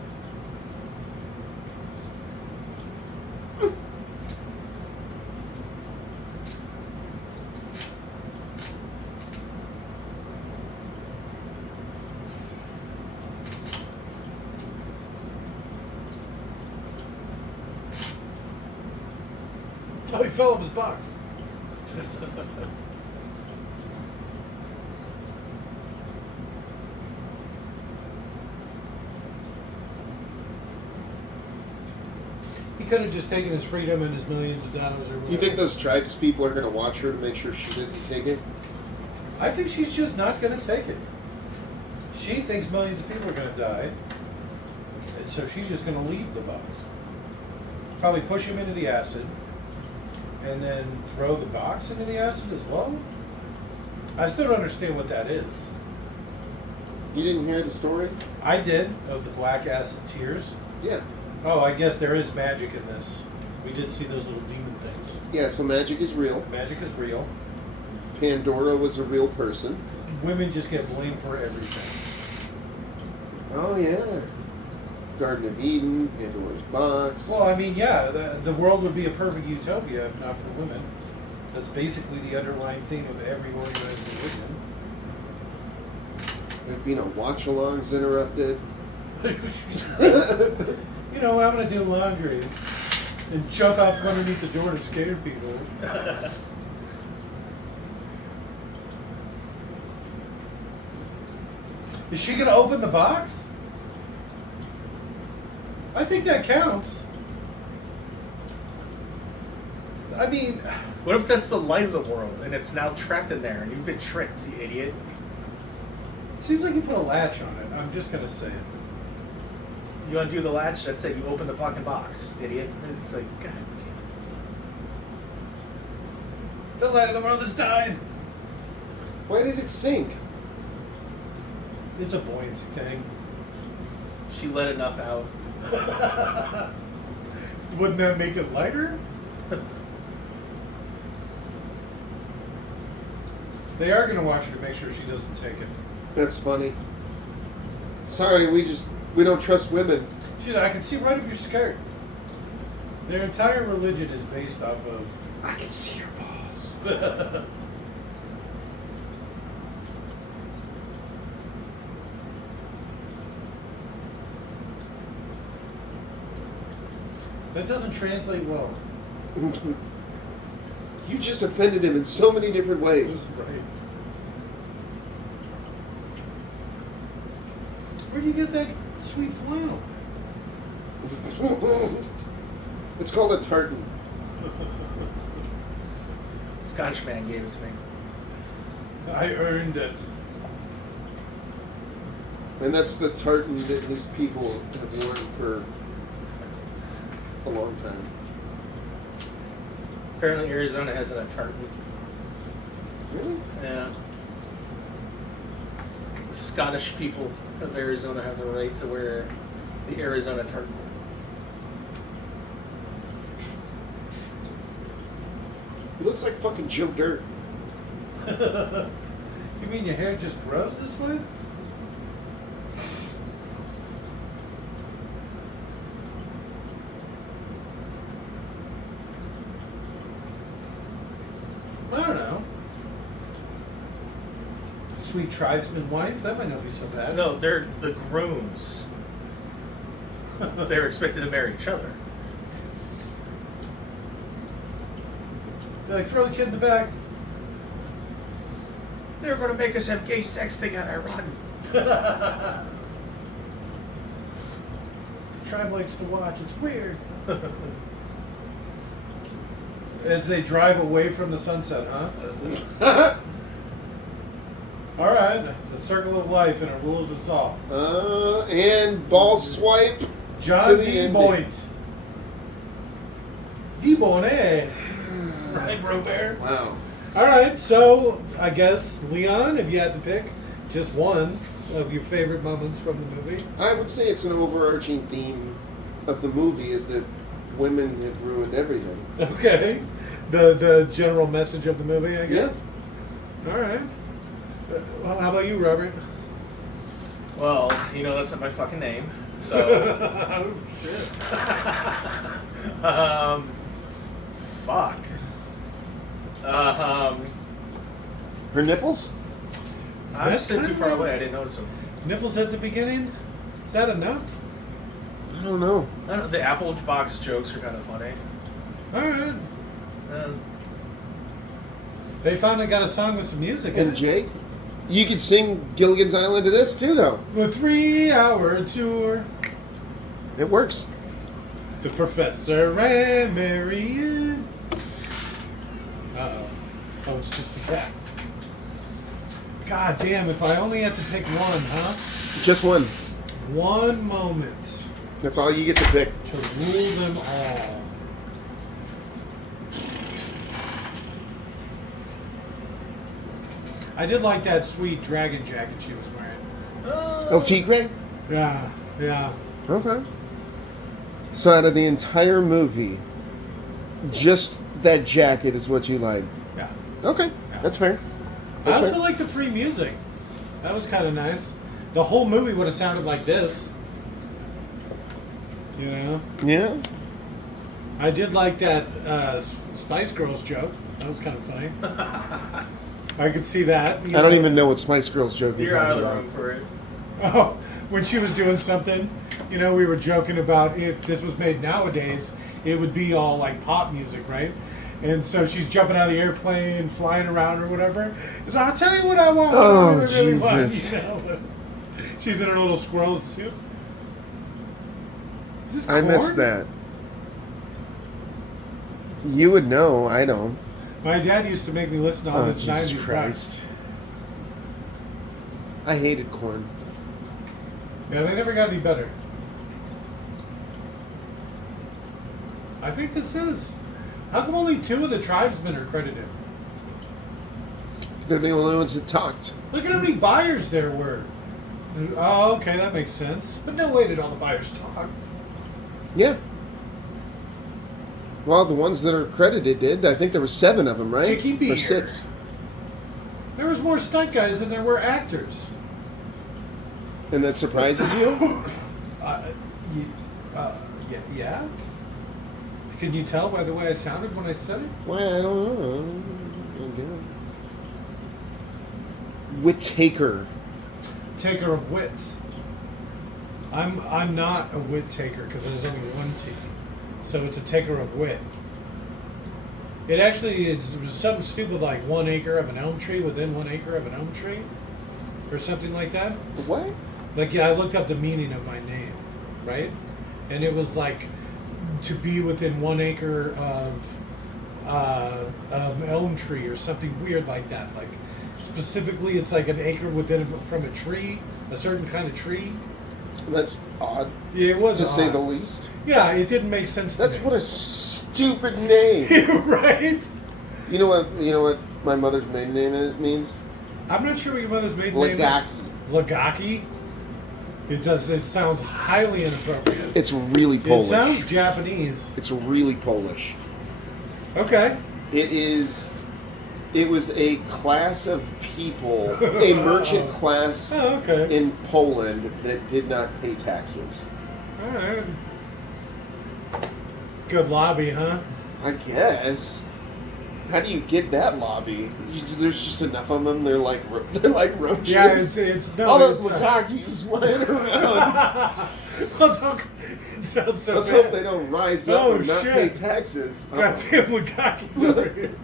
Oh, he fell off his box. He could have just taken his freedom and his millions of dollars or whatever. You think those tribes people are going to watch her to make sure she doesn't take it? I think she's just not going to take it. She thinks millions of people are going to die, and so she's just going to leave the box. Probably push him into the acid, and then throw the box into the acid as well. I still don't understand what that is. You didn't hear the story? I did, of the black acid tears. Yeah. Oh, I guess there is magic in this. We did see those little demon things. Yeah, so magic is real. Magic is real. Pandora was a real person. Women just get blamed for everything. Oh, yeah. Garden of Eden, Pandora's Box. Well, I mean, yeah, the world would be a perfect utopia if not for women. That's basically the underlying theme of every organized religion. There'd be no watch-alongs interrupted. You know, when I'm going to do laundry and jump out from underneath the door to scare people. Is she going to open the box? I think that counts. I mean, What if that's the light of the world and it's now trapped in there and you've been tricked, you idiot? it seems like you put a latch on it. I'm just going to say it. You undo the latch, that's it. You open the fucking box, idiot. It's like, God damn. The light of the world is dying. Why did it sink? It's a buoyancy thing. She let enough out. Wouldn't that make it lighter? They are going to watch her to make sure she doesn't take it. That's funny. Sorry, we don't trust women. She's like, I can see right up your skirt. Their entire religion is based off of. I can see your balls. That doesn't translate well. You just offended him in so many different ways. Right. Where do you get that sweet flannel? It's called a tartan. Scottish man gave it to me. I earned it. And that's the tartan that his people have worn for a long time. Apparently Arizona has a tartan. Really? Yeah. The Scottish people of Arizona have the right to wear the Arizona tartan. He looks like fucking Joe Dirt. You mean your hair just grows this way? I don't know. Sweet tribesman wife? That might not be so bad. No, they're the grooms. They're expected to marry each other. They're like, throw the kid in the back. They're going to make us have gay sex. They gotta run. The tribe likes to watch. It's weird. As they drive away from the sunset, huh? All right. The circle of life, and it rules us all. And ball swipe. John to the D. ending. Boynt. D. Bonet. Right, Robert? Wow. All right, so I guess, Leon, if you had to pick just one of your favorite moments from the movie. I would say it's an overarching theme of the movie is that women have ruined everything. Okay. The general message of the movie, I guess? Yes. All right. Well, how about you, Robert? Well, you know that's not my fucking name. So, Oh, shit. fuck. Her nipples? I'm That's sitting too kinda far away. nice. I didn't notice them. Nipples at the beginning? Is that enough? I don't know. I don't know, the Apple box jokes are kind of funny. Alright. Uh, They finally got a song with some music in And it. Jake? You could sing Gilligan's Island to this too, though. A 3-hour tour. It works. The Professor and Marianne. Uh-oh. Oh, it's just the cat. God damn, if I only had to pick one, huh? Just one. One moment That's all you get to pick. to rule them all. I did like that sweet dragon jacket she was wearing. Oh, Tigray? Yeah, yeah. Okay. So out of the entire movie, just that jacket is what you like. Yeah. Okay, Yeah. that's fair. I That's also fair. like the free music. That was kind of nice. The whole movie would have sounded like this. You know? Yeah. I did like that Spice Girls joke. That was kind of funny. I could see that. I don't even know what Spice Girls joke you're you're out of talking the about. room for it. Oh, when she was doing something, you know, we were joking about if this was made nowadays, it would be all like pop music, right? And so she's jumping out of the airplane, flying around or whatever. So I'll tell you what I want. What Oh, I really want, Jesus. you know? She's in her little squirrel suit. Is this I missed corn? that. You would know. I don't. My dad used to make me listen to all Oh, this Jesus 90s rock. Christ. I hated corn. Yeah, they never got any better. I think this is. How come only 2 of the tribesmen are credited? They're the only ones that talked. Look at how many buyers there were. Oh, okay, that makes sense. But no way did all the buyers talk. Yeah. Well, the ones that are credited did. I think there were 7 of them, right? Tiki beer. Or 6. There was more stunt guys than there were actors. And that surprises you? Yeah? Can you tell by the way I sounded when I said it? Why? I don't know. I don't get it. Whittaker. Taker of wit. I'm not a wit taker because there's only one T. So it's a taker of wit. It actually it was something stupid like 1 acre of an elm tree within 1 acre of an elm tree. Or something like that. What? Like, yeah, I looked up the meaning of my name, right? And it was like to be within 1 acre of elm tree or something weird like that. Like, specifically, it's like an acre from a tree, a certain kind of tree. That's odd, Yeah, it was to say odd. the least. Yeah, it didn't make sense. That's to what a stupid name. me. Right? You know what my mother's maiden name means? I'm not sure what your mother's maiden name Lagaki. is. Lagaki. It does. It sounds highly inappropriate. It's really It Polish. sounds Japanese. It's really Polish. Okay. It was a class of people, a merchant class Oh, okay. in Poland that did not pay taxes. All right. Good lobby, huh? I guess. How do you get that lobby? There's just enough of them. They're like roaches. Yeah, it's no. all those it's, Lukakis flying around. well, don't, it sounds so Let's bad. hope they don't rise up Oh, and not shit. pay taxes. Goddamn Lugakis over here.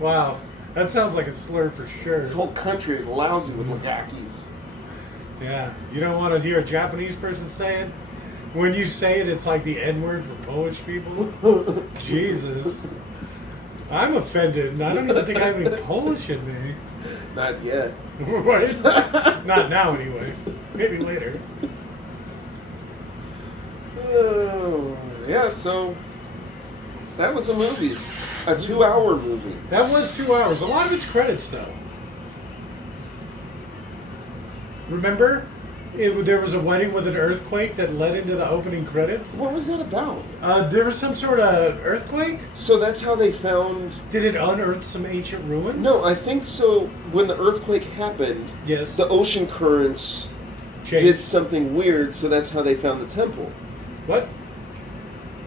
Wow, that sounds like a slur for sure. This whole country is lousy with Lukakis. Yeah, you don't want to hear a Japanese person say it. When you say it, it's like the N-word for Polish people. Jesus. I'm offended, and I don't even think I have any Polish in me. Not yet. Right? Not now, anyway. Maybe later. Oh, yeah, so that was a movie. A 2-hour movie. That was 2 hours. A lot of it's credits, though. Remember? There was a wedding with an earthquake that led into the opening credits. What was that about? There was some sort of earthquake? So that's how they found... Did it unearth some ancient ruins? No, I think so. When the earthquake happened, Yes. the ocean currents Change. did something weird, so that's how they found the temple. What?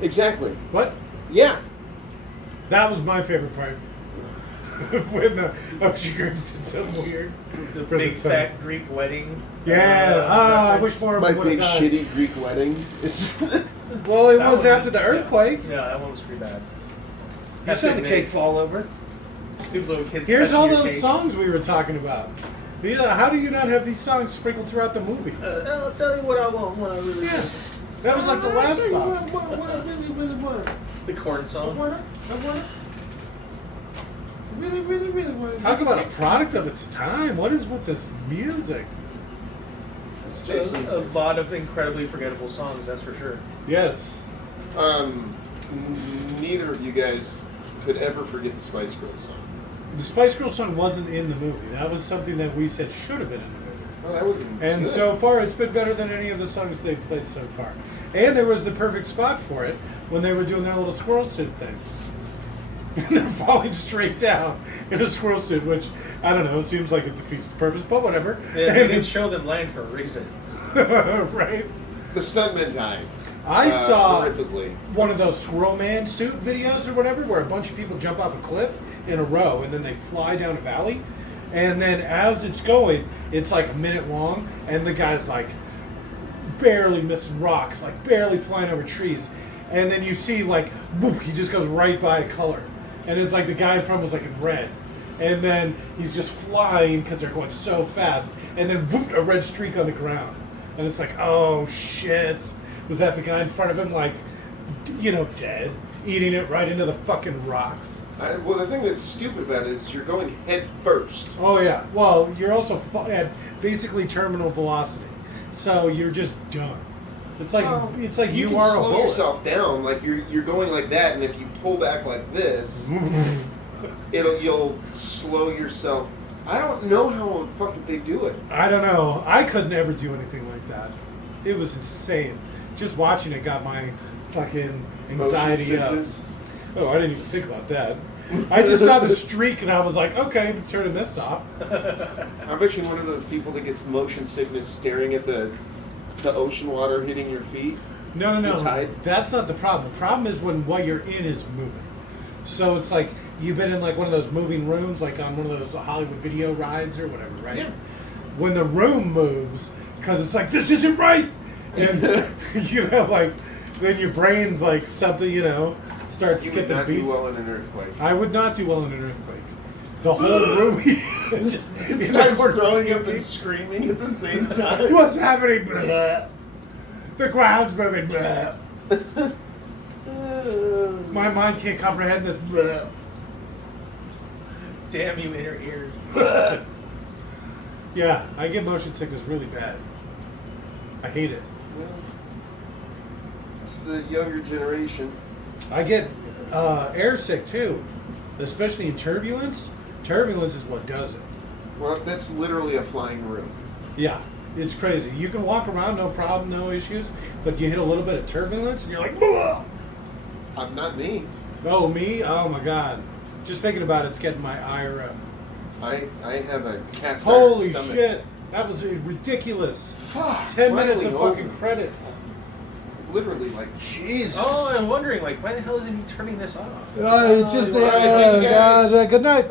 Exactly. What? Yeah. That was my favorite part. When the ocean girls did something weird. The For the big time. fat Greek wedding. Yeah. I wish more of My them would big have died. shitty Greek wedding. It's Well, it That was one- after the earthquake. Yeah, that one was pretty bad. You saw the cake fall over. Stupid little kids. Here's touching all your those cake. songs we were talking about. Yeah, how do you not have these songs sprinkled throughout the movie? I'll tell you what I want when I really Yeah. That was like the last song. What I really want. The corn song. I want it. Really want it. Talk about a product of its time. What is with this music? It's A Jason's. lot of incredibly forgettable songs, that's for sure. Yes. Neither of you guys could ever forget the Spice Girls song. The Spice Girls song wasn't in the movie. That was something that we said should have been in the movie. Oh, that would have been And good. so far, it's been better than any of the songs they've played so far. And there was the perfect spot for it when they were doing their little squirrel suit thing. And they're falling straight down in a squirrel suit, which, I don't know, seems like it defeats the purpose, but whatever. They And didn't it's show them land for a reason. right? the stuntman died. I saw horrifically. one of those Squirrel Man suit videos or whatever, where a bunch of people jump off a cliff in a row and then they fly down a valley. And then as it's going, it's like a minute long, and the guy's like barely missing rocks, like barely flying over trees. And then you see like, whoop, he just goes right by a color. And it's like the guy in front was like in red. And then he's just flying because they're going so fast. And then whoop, a red streak on the ground. And it's like, oh shit. Was that the guy in front of him, like, dead? Eating it right into the fucking rocks. Well, the thing that's stupid about it is you're going head first. Oh yeah. Well, you're also at basically terminal velocity, so you're just done. It's like Well, you can are a slow bullet. yourself down, like you're going like that, and if you pull back like this, you'll slow yourself. I don't know how fucking they do it. I don't know. I could never do anything like that. It was insane. Just watching it got my fucking anxiety Motion up. sickness. Oh, I didn't even think about that. I just saw the streak and I was like, okay, I'm turning this off. I bet you're one of those people that gets motion sickness staring at the ocean water hitting your feet. No. The tide? That's not the problem. The problem is when what you're in is moving. So it's like you've been in like one of those moving rooms, like on one of those Hollywood video rides or whatever, right? Yeah. When the room moves, because it's like, this isn't right! And, like, then your brain's like something, starts You would skipping not do beats. well in an earthquake. I would not do well in an earthquake. The whole room just It in the starts corner. throwing up and screaming at the same time. What's happening? Blah. The ground's moving. Blah. My mind can't comprehend this. Blah. Damn you, inner ear. Yeah, I get motion sickness really bad. I hate it. Well, it's the younger generation. I get air sick too, especially in turbulence. Turbulence is what does it. Well, that's literally a flying room. Yeah, it's crazy. You can walk around, no problem, no issues, but you hit a little bit of turbulence and you're like, whoa! Not me. Oh, me? Oh my God. Just thinking about it's getting my ire up. I have a cast iron Holy stomach. shit! That was ridiculous. Fuck. 10 minutes of finally fucking over. credits. Literally, like, Jesus. Oh, I'm wondering, why the hell is he turning this off? It's just All right, thank you, guys. good night.